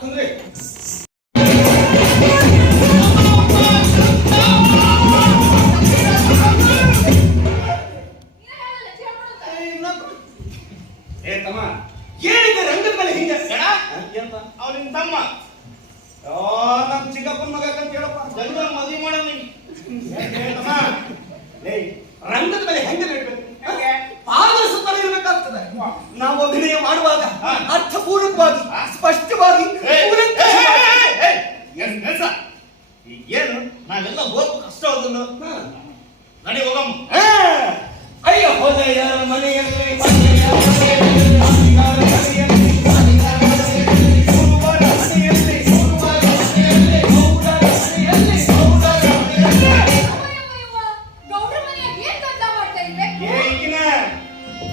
ತೊಂದ್ರೆ ತಮ್ಮ ಏನಿದೆ ರಂಗದ ಮೇಲೆ ಹಿಂಗೆ ಎಂತ ಅವನಿನ್ ತಮ್ಮ ನಮ್ ಚಿಕ್ಕಪ್ಪನ ಮಗ ಅಂತ ಹೇಳಪ್ಪ ಜಂಗಲ್ ಮದುವೆ ಮಾಡೋ ನೀನು ತಮ್ಮ ರಂಗದ ಮೇಲೆ ಹೆಂಗೆ ನಡೀಬೇಕು ಪಾರದರ್ಶಕತೆ ಇರಬೇಕಾಗ್ತದೆ. ನಾವು ಅಭಿನಯ ಮಾಡುವಾಗ ಅರ್ಥಪೂರ್ವಕವಾಗಿ ಸ್ಪಷ್ಟವಾಗಿ ಏನು ನಾವೆಲ್ಲ ಹೋಗು ಕಷ್ಟ ಹೋಗಲ್ಲ ನಡಿ ಹೋಗಮ್ಮ. ಅಯ್ಯೋ ಹೋದೆಯ ಮನೆಯಲ್ಲಿ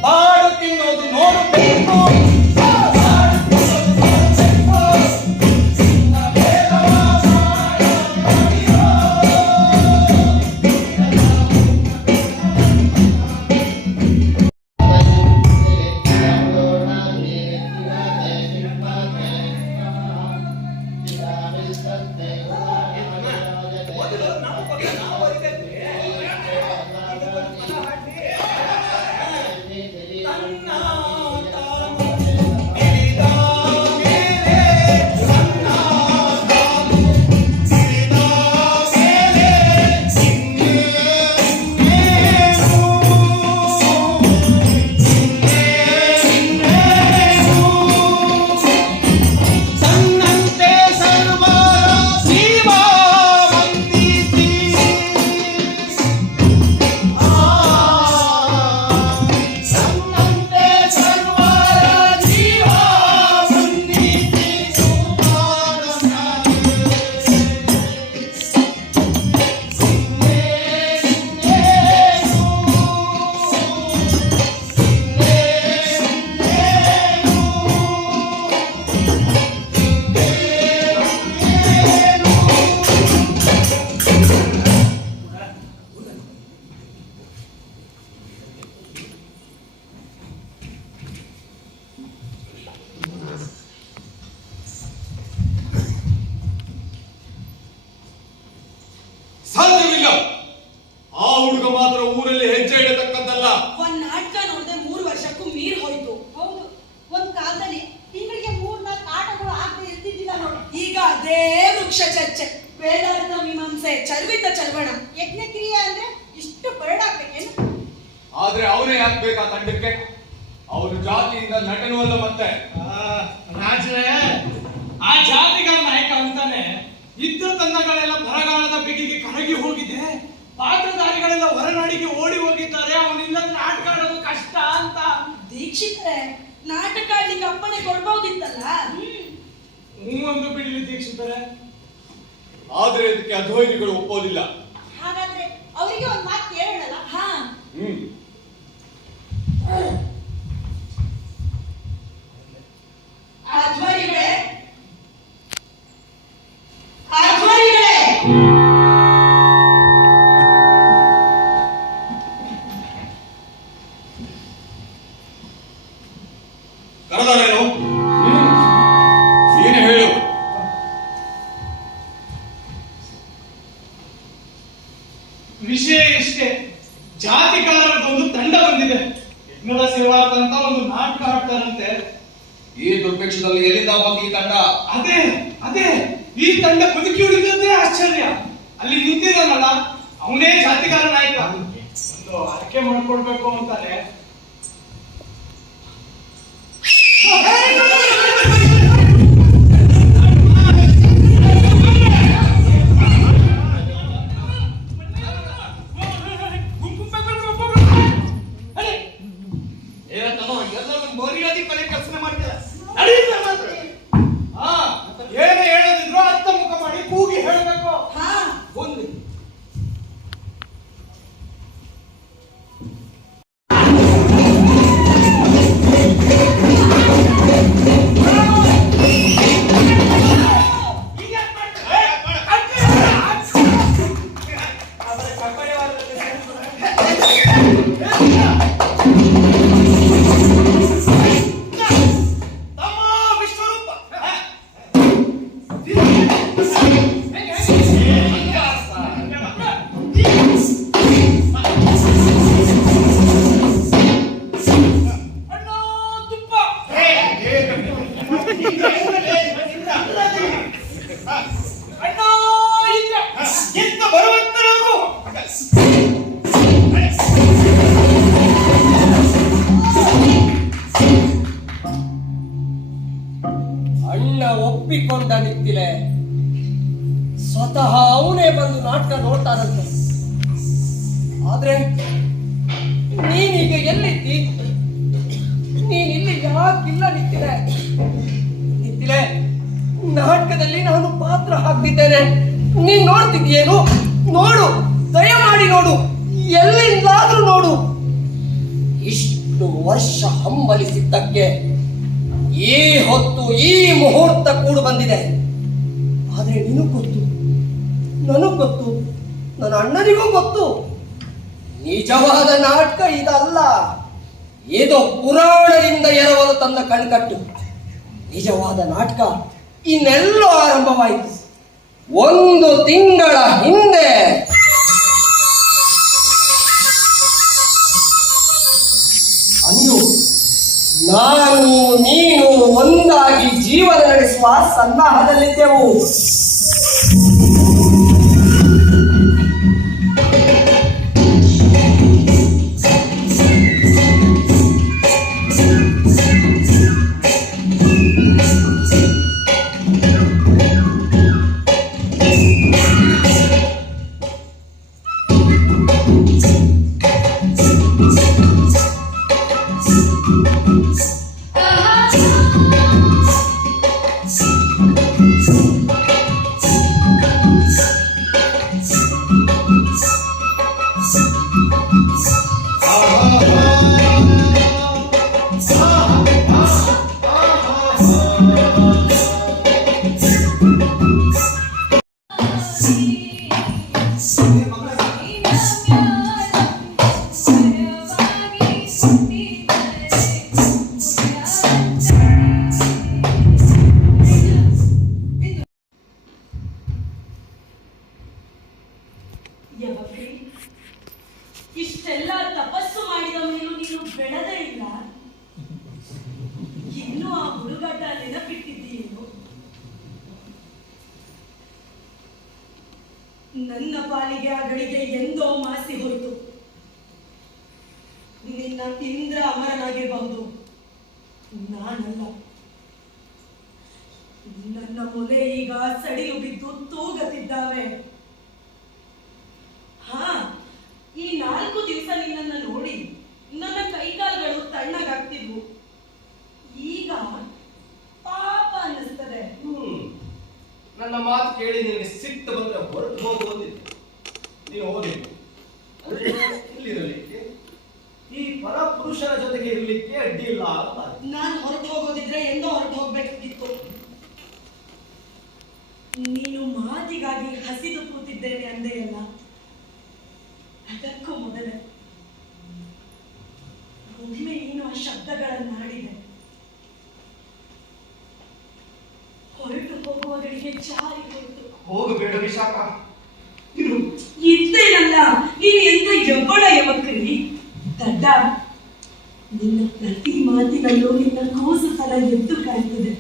ಬಾಡು ತಿನ್ನೋದು ನೋಡಬೇಕು. ಸಾಧ್ಯವಿಲ್ಲ. ಆ ಹುಡುಗ ಮಾತ್ರ ಊರಲ್ಲಿ ಹೆಜ್ಜೆ ಇಡತಕ್ಕದ್ದಲ್ಲ. ಒಂದ್ ನಾಟಕ ನೋಡದೆ 3 ವರ್ಷಕ್ಕೂ ಮೀರ್ ಹೋಯ್ತು. ಹೌದು, ಒಂದ್ ಕಾಲದಲ್ಲಿ ತಿಂಗಳಿಗೆ 3-4 ಆಟಗಳು ಆಗದೆ ಇರ್ತಿದ್ದಿಲ್ಲ ನೋಡಿ. ಈಗ ಅದೇ ವೃಕ್ಷ ಚರ್ಚೆ, ವೇದಾಂತ ಮೀಮಾಂಸೆ, ಚರ್ವಿತ ಚರ್ವಣ. ಯಜ್ಞಕ್ರಿಯೆ ಅಂದ್ರೆ ಇಷ್ಟು ಬರಡಾಗ್ಬೇಕೇನು? ಆದ್ರೆ ಅವನೇ ಹಾಕ್ಬೇಕಾ ತಂಡಕ್ಕೆ? ಅವನು ಜಾತಿಯಿಂದ ನಟನೂ ಅಲ್ಲ. ಮತ್ತೆ ರಾಜ್ರೆ ಆ ಜಾತಿಗಾರ ನಾಯಕ ಅಂತಾನೆ ಇದ್ದ ತಂಡಗಳೆಲ್ಲ ಬರಗಾಲದ ಬೆಗಿಗೆ ಕರಗಿ ಹೋಗಿದೆ. ಪಾತ್ರಧಾರಿಗಳೆಲ್ಲ ಹೊರನಾಡಿಗೆ ಓಡಿ ಹೋಗಿದ್ದಾರೆ. ಅವನಿಂದ ನಾಟಕ ಆಡೋದು ಕಷ್ಟ ಅಂತ. ದೀಕ್ಷಿತರೆ, ನಾಟಕ ಆಡ್ಲಿಕ್ಕೆ ಅಪ್ಪಣೆ ಕೊಡ್ಬೋದಿತ್ತಲ್ಲ. ಒಂದು ಬಿಡ್ಲಿ ದೀಕ್ಷಿತರೆ. ಆದ್ರೆ ಇದಕ್ಕೆ ಅಧ್ವೈನಿಗಳು ಒಪ್ಪೋದಿಲ್ಲ. ಹಾಗಾದ್ರೆ ಅವರಿಗೆ ಒಂದ್ ಮಾತು ಕೇಳೋಣಲ್ಲ? ಹಾ, ಅಧ್ವರಿಗಳೇ, ಅಧ್ವರಿಗಳೇ, ಕರೆದರೇನು? ನೀನು ಹೇಳು. ವಿಷಯ ಇಷ್ಟೇ, ಜಾತಿಗಾರರದೊಂದು ತಂಡ ಬಂದಿದೆ. ಯಜ್ಞದ ಸೇವಾರ್ಥ ಅಂತ ಒಂದು ನಾಟಕ ಆಡ್ತಾರಂತೆ. ಈ ದುರ್ಭಿಕ್ಷದಲ್ಲಿ ಎಲ್ಲಿಂದ ಬಂತು ಈ ತಂಡ? ಅದೇ ಅದೇ ಈ ತಂಡ ಬದುಕಿ ಉಳಿದದ್ದೇ ಆಶ್ಚರ್ಯ. ಅಲ್ಲಿ ನಿಂತಿದ್ದಾನಲ್ಲ, ಅವನೇ ಜಾತಿಗಾರ ನಾಯಕ. ಒಂದು ಆಯ್ಕೆ ಮಾಡ್ಕೊಡ್ಬೇಕು ಅಂತಾನೆ. ಮರ್ಯಾದೆ ಕಲೆ ಕೆಲಸ ಮಾಡ್ತಾರೆ. ಏನು ಹೇಳದಿದ್ರು ಅರ್ಥ ಮುಖ ಮಾಡಿ ಕೂಗಿ ಹೇಳಬೇಕು. ಹಾ, ಒಂದು ಹೋಗಿದ್ದ ನಿಂತಿಲೆ ಸ್ವತಃ ಅವನೇ ಬಂದು ನಾಟಕ ನೋಡ್ತಾನಂತೆ. ಆದ್ರೆ ನೀನೀಗ ಎಲ್ಲಿದ್ದಿ? ನೀನಿಲ್ಲಿ ಯಾಕಿಲ್ಲ ನಿಂತಿಲೆ? ನಿಂತಿಲೆ, ನಾಟಕದಲ್ಲಿ ನಾನು ಪಾತ್ರ ಹಾಕ್ತಿದ್ದೇನೆ, ನೀನ್ ನೋಡ್ತಿದ್ಯೇನು? ನೋಡು, ದಯಮಾಡಿ ನೋಡು, ಎಲ್ಲಿಂದಾದ್ರೂ ನೋಡು. ಇಷ್ಟು ವರ್ಷ ಹಂಬಲಿಸಿದ್ದಕ್ಕೆ ಈ ಹೊತ್ತು ಈ ಮುಹೂರ್ತ ಕೂಡು ಬಂದಿದೆ. ಆದ್ರೆ ನಿನಗೂ ಗೊತ್ತು, ನನಗೂ ಗೊತ್ತು, ನನ್ನ ಅಣ್ಣನಿಗೂ ಗೊತ್ತು, ನಿಜವಾದ ನಾಟಕ ಇದಲ್ಲ. ಇದು ಪುರಾಣದಿಂದ ಎರವಲು ತಂದ ಕಣ್ಕಟ್ಟು. ನಿಜವಾದ ನಾಟಕ ಇನ್ನೆಲ್ಲೋ ಆರಂಭವಾಯಿತು 1 ತಿಂಗಳ ಹಿಂದೆ. ಅಂದು ನಾನು ನೀನು ಒಂದಾಗಿ ಜೀವನ ನಡೆಸುವ ಸನ್ನಾಹದಲ್ಲಿದ್ದೆವು. ಇಷ್ಟೆಲ್ಲ ತಪಸ್ಸು ಮಾಡಿದ ಮೇಲೂ ನೀನು ಬೆಳೆದೇ ಇಲ್ಲ. ಇನ್ನು ಆ ಹುಡುಗಾಟ ನೆನಪಿಟ್ಟಿದ್ದೀಯೇನು? ನನ್ನ ಪಾಲಿಗೆ ಆ ಗಳಿಗೆ ಎಂದೋ ಮಾಸಿ ಹೋಯಿತು. ನಿನ್ನ ಇಂದ್ರ ಅಮರನಾಗಿರಬಹುದು, ನಾನಲ್ಲ. ನನ್ನ ಮೊಲೆ ಈಗ ಸಡಿಲು ಬಿದ್ದು ತೂಗತಿದ್ದಾವೆ. ಹಾ, ಈ 4 ದಿವಸ ನಿನ್ನನ್ನು ನೋಡಿ ನನ್ನ ಕೈಕಾಲುಗಳು ತಣ್ಣಗಾಗ್ತಿದ್ವು. ಈಗ ಪಾಪ ಅನ್ನಿಸ್ತದೆ. ನನ್ನ ಮಾತು ಕೇಳಿ ನಿನಗೆ ಸಿಟ್ಟು ಬಂದ್ರೆ ಹೊರಟು ಹೋಗುವುದಿಲ್ಲ. ನೀನು ಹೋಗಬೇಕು. ಇಲ್ಲಿರಲಿಕ್ಕೆ, ಈ ಪರ ಪುರುಷರ ಜೊತೆಗೆ ಇರಲಿಕ್ಕೆ ಅಡ್ಡಿ ಇಲ್ಲ ಅಂತ. ನಾನು ಹೊರಟು ಹೋಗೋದಿದ್ರೆ ಎಂದೋ ಹೊರಟು ಹೋಗ್ಬೇಕಿತ್ತು. ನೀನು ಮಾತಿಗಾಗಿ ಹಸಿದು ಕೂತಿದ್ದೇನೆ ಅಂದೆಯಲ್ಲ, ಅದಕ್ಕೂ ಮೊದಲೇ ಒಮ್ಮೆ ನೀನು ಆ ಶಬ್ದಗಳನ್ನಾಡಿದೆ. ಹೊರಟು ಹೋಗುವಗಳಿಗೆ ಜಾರಿ ಹೋಯಿತು. ಹೋಗಬೇಡ ವಿಶಾಖ. ಇದ್ದೇನಲ್ಲ, ನೀನು ಎಂತ ಎಬ್ಬಳ ಯವಕ್ರಿ. ದಡ್ಡ, ನಿನ್ನ ಪ್ರತಿ ಮಾತಿನಲ್ಲೂ ನಿನ್ನ ಕೂಸು ತಲ ಎದ್ದು ಕಾಣ್ತದೆ.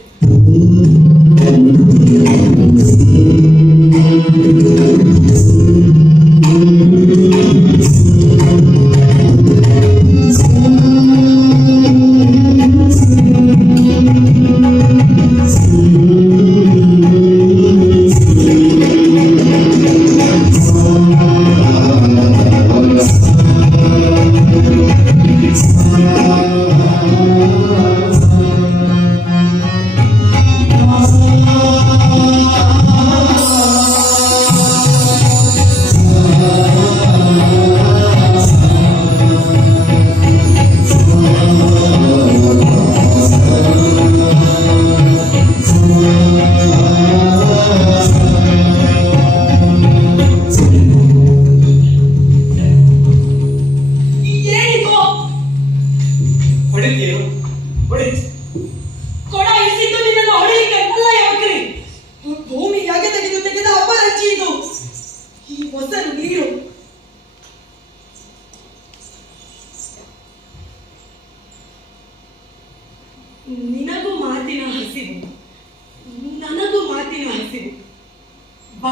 ಕೊಡ ಇಸಿದ್ದು ನಿನ್ನನ್ನು ಹೊಡೆಯಲಿಕ್ಕೆ ಅಲ್ಲ ಯವಕ್ರಿ. ಭೂಮಿ ಯಾಕೆ ತೆಗೆದ ಅಪರಂಜಿ ಇದು. ಈ ಮೊಸರು ನೀರು ನಿನಗೂ ಮಾತಿನ ಹಸಿವು, ನನಗೂ ಮಾತಿನ ಹಸಿವು. ಬಾ,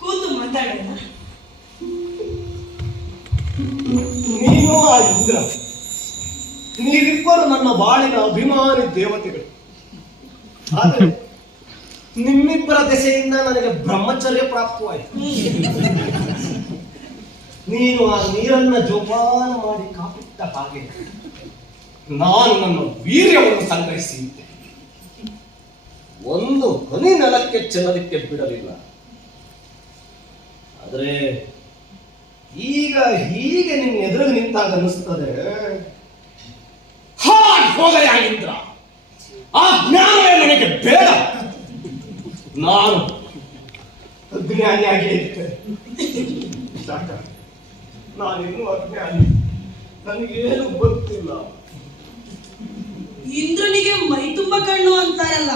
ಕೂತು ಮಾತಾಡೋಣ. ನೀನು ಆ ಇಂದ್ರ, ನೀವಿಬ್ಬರು ನನ್ನ ಬಾಳಿನ ಅಭಿಮಾನಿ ದೇವತೆಗಳು. ಆದರೆ ನಿಮ್ಮಿಬ್ಬರ ದೆಸೆಯಿಂದ ನನಗೆ ಬ್ರಹ್ಮಚರ್ಯ ಪ್ರಾಪ್ತವಾಯಿತು. ನೀನು ಆ ನೀರನ್ನ ಜೋಪಾನ ಮಾಡಿ ಕಾಪಿಟ್ಟ ಹಾಗೆ ನಾನು ನನ್ನ ವೀರ್ಯವನ್ನು ಸಂಗ್ರಹಿಸಿದ್ದೆ. ಒಂದು ಹನಿ ನೆಲಕ್ಕೆ ಚೆಲ್ಲಲಿಕ್ಕೆ ಬಿಡಲಿಲ್ಲ. ಆದರೆ ಈಗ ಹೀಗೆ ನಿನ್ನ ಎದುರು ನಿಂತಾಗ ಅನ್ನಿಸ್ತದೆ, ಹೋದಯಾಗಿಂದ್ರ ಆ ಜ್ಞಾನವೇ ನನಗೆ ಬೇಡ. ನಾನು ಅಜ್ಞಾನಿಯಾಗಿ ಇರ್ತೇನೆ. ನಾನಿನ್ನೂ ಅಜ್ಞಾನಿ, ನನಗೇನು ಗೊತ್ತಿಲ್ಲ. ಇಂದ್ರನಿಗೆ ಮೈ ತುಂಬ ಕಣ್ಣು ಅಂತಾರಲ್ಲ,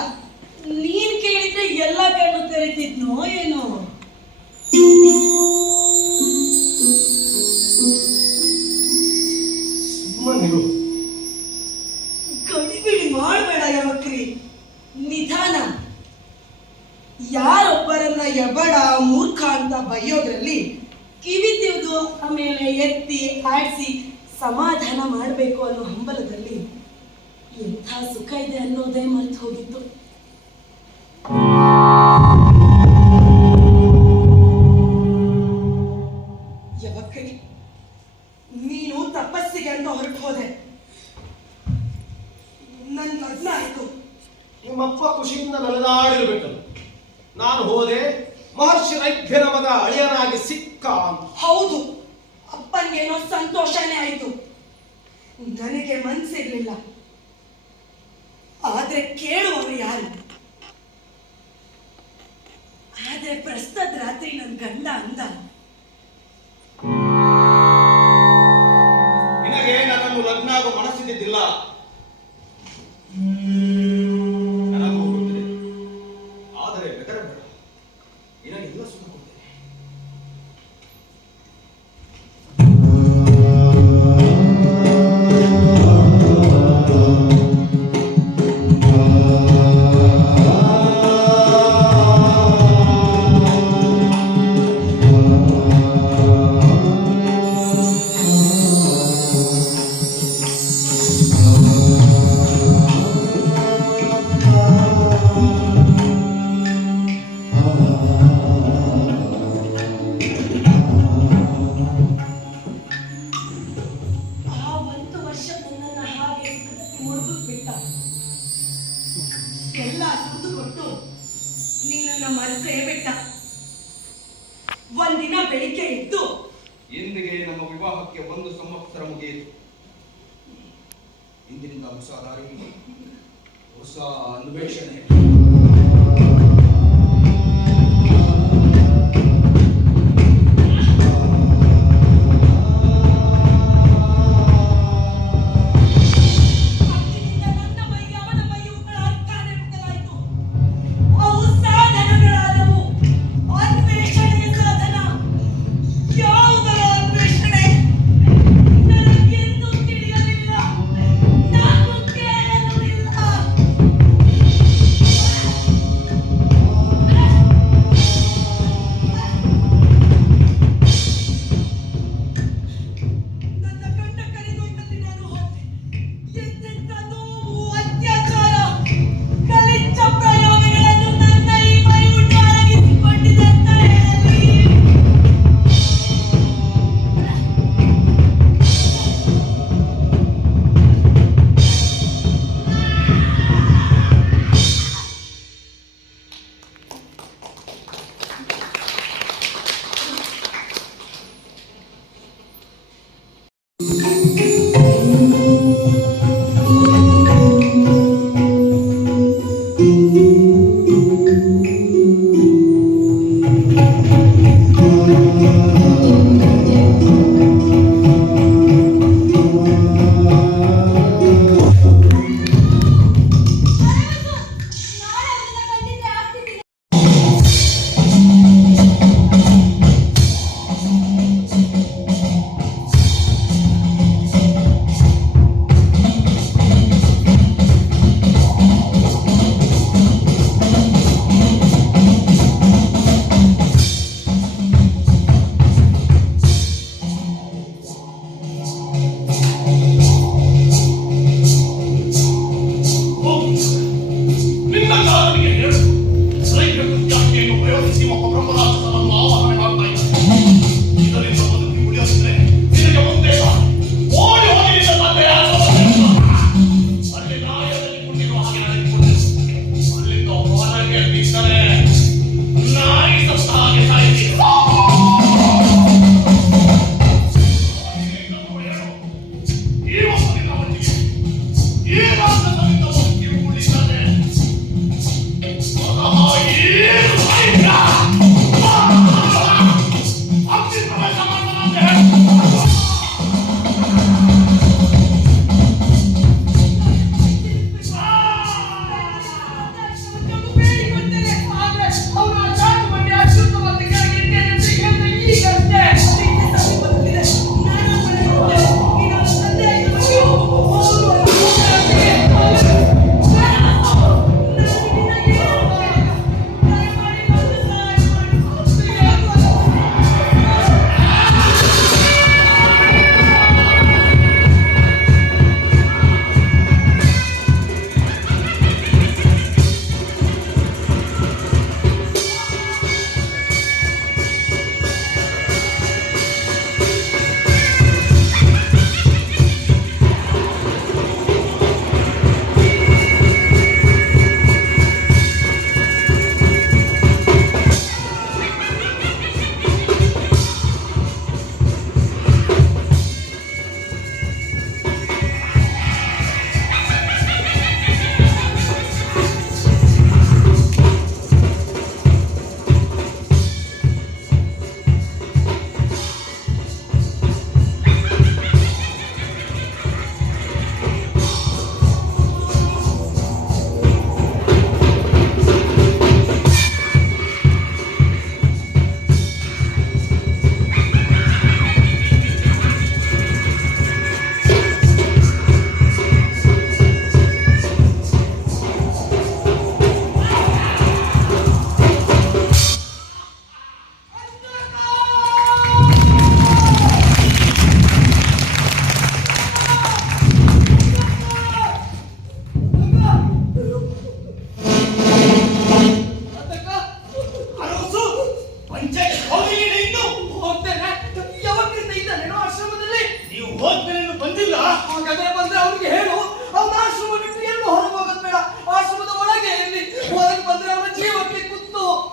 ನೀನ್ ಕೇಳಿದ್ರೆ ಎಲ್ಲ ಕಣ್ಣು ತೆರಿತಿದ್ನೋ ಏನೋ. ಸುಮ್ಮನಿರು. ಗಡಿಬಿಡಿ ಮಾಡಬೇಡ ಯವಕ್ರಿ, ನಿಧಾನ. ಯಾರೊಬ್ಬರನ್ನ ಎಬಡ ಮೂರ್ಖ ಅಂತ ಬೈಯೋದ್ರಲ್ಲಿ ಕಿವಿ ತಿವಿದು ಆಮೇಲೆ ಎತ್ತಿ ಆಡಿಸಿ ಸಮಾಧಾನ ಮಾಡಬೇಕು ಅನ್ನೋ ಹಂಬಲದಲ್ಲಿ ಎಂಥ ಸುಖ ಇದೆ ಅನ್ನೋದೇ ಮರ್ತು ಹೋಗಿತ್ತು. ಯವಕ್ರಿ, ನೀನು ತಪಸ್ಸಿಗೆ ಅಂತ ಹೊರಟು ಹೋದೆ. ನನ್ನ ಲಗ್ನ ಆಯ್ತು. ನಿಮ್ಮಪ್ಪ ಖುಷಿಯಿಂದ ನಲಿದಾಡಿರ್ಬೇಕಲ್ಲ. ನಾನು ಹೋದೆ, ಮಹರ್ಷಿ ರೈಭ್ಯನ ಮಗ ಅಳಿಯನಾಗಿ ಸಿಕ್ಕ ಅಂತ. ಹೌದು, ಅಪ್ಪನ್ಗೇನೋ ಸಂತೋಷನೇ ಆಯ್ತು. ನನಗೆ ಮನ್ಸಿರ್ಲಿಲ್ಲ. ಆದ್ರೆ ಕೇಳುವವರು ಯಾರು? ಆದ್ರೆ ಪ್ರಸ್ತುತ ರಾತ್ರಿ ನನ್ ಗಂಡ ಅಂದ, ನಿನಗೆ ನನ್ನನ್ನು ಲಗ್ನ ಆಗೋ ಮನಸ್ಸಿದ್ದಿಲ್ಲ. ನನಗೂ ಗೊತ್ತಿದೆ. ಆದರೆ ಬೆದರಬೇಡ, ನಿನಗೆಲ್ಲ ಸುಖ ಕೊಡ್ತೇನೆ. ಎಲ್ಲ ದುಡ್ಡು ಕೊಟ್ಟು ನಿನ್ನನ್ನ ಮನಸ್ಸೇ ಬಿಟ್ಟ. ಒಂದಿನ ಬೆಳಿಗ್ಗೆ ಎದ್ದು, ಇಂದಿಗೆ ನಮ್ಮ ವಿವಾಹಕ್ಕೆ 1 ಸಂವತ್ಸರ ಮುಗಿಯಿತು. ಇಂದಿನಿಂದ ಹೊಸ ದಾರಿ, ಹೊಸ ಅನ್ವೇಷಣೆ.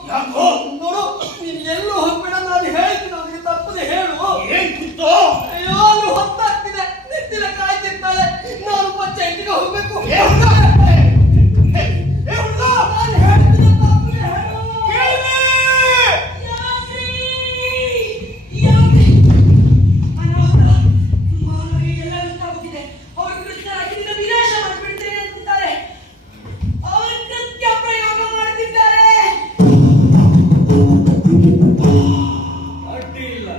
ಯಾಕೋ ನೋಡು, ನೀನ್ ಎಲ್ಲೂ ಹೋಗ್ಬೇಡ, ನಾನು ಹೇಳ್ತೀನಿ ಅವನಿಗೆ ತಪ್ಪದೆ ಹೇಳು. ಏನ್ ಕೂತೋ? ಅಯ್ಯೋ, ಅಲ್ಲಿ ಹೊತ್ತಾಗ್ತಿದೆ, ನಿಂತಿಲ್ಲ ಕಾಯ್ತಿರ್ತಾಳೆ, ನಾನು ಪಂಚಾಯತಿಗೆ ಹೋಗ್ಬೇಕು. ಏ ಹುಡ್ಗ! ಏ ಹುಡ್ಗ! ನಾನು ಹೇಳ್ತೀನಿ ತಪ್ಪದೆ ಹೇಳು. ಕೇಳಿ! ಯಾಕ್ರಿ? ಯಾಕ್ರಿ? ಅನಾಹುತ ಮಾನವರಿಗೆಲ್ಲ ಗೊತ್ತಾಗೋಗಿದೆ. ಅವ್ರ ಕೃಷ್ಣರಾಗಿ ನಿನ್ನ ವಿನಾಶ ಮಾಡಿಬಿಡ್ತೇನೆ ಅಂತಿದ್ದಾರೆ. ಅವ್ರ ಕೃತ್ಯ ಪ್ರಯೋಗ ಮಾಡ್ತಿದ್ದಾರೆ. ಅಡ್ಡಿ ಇಲ್ಲ.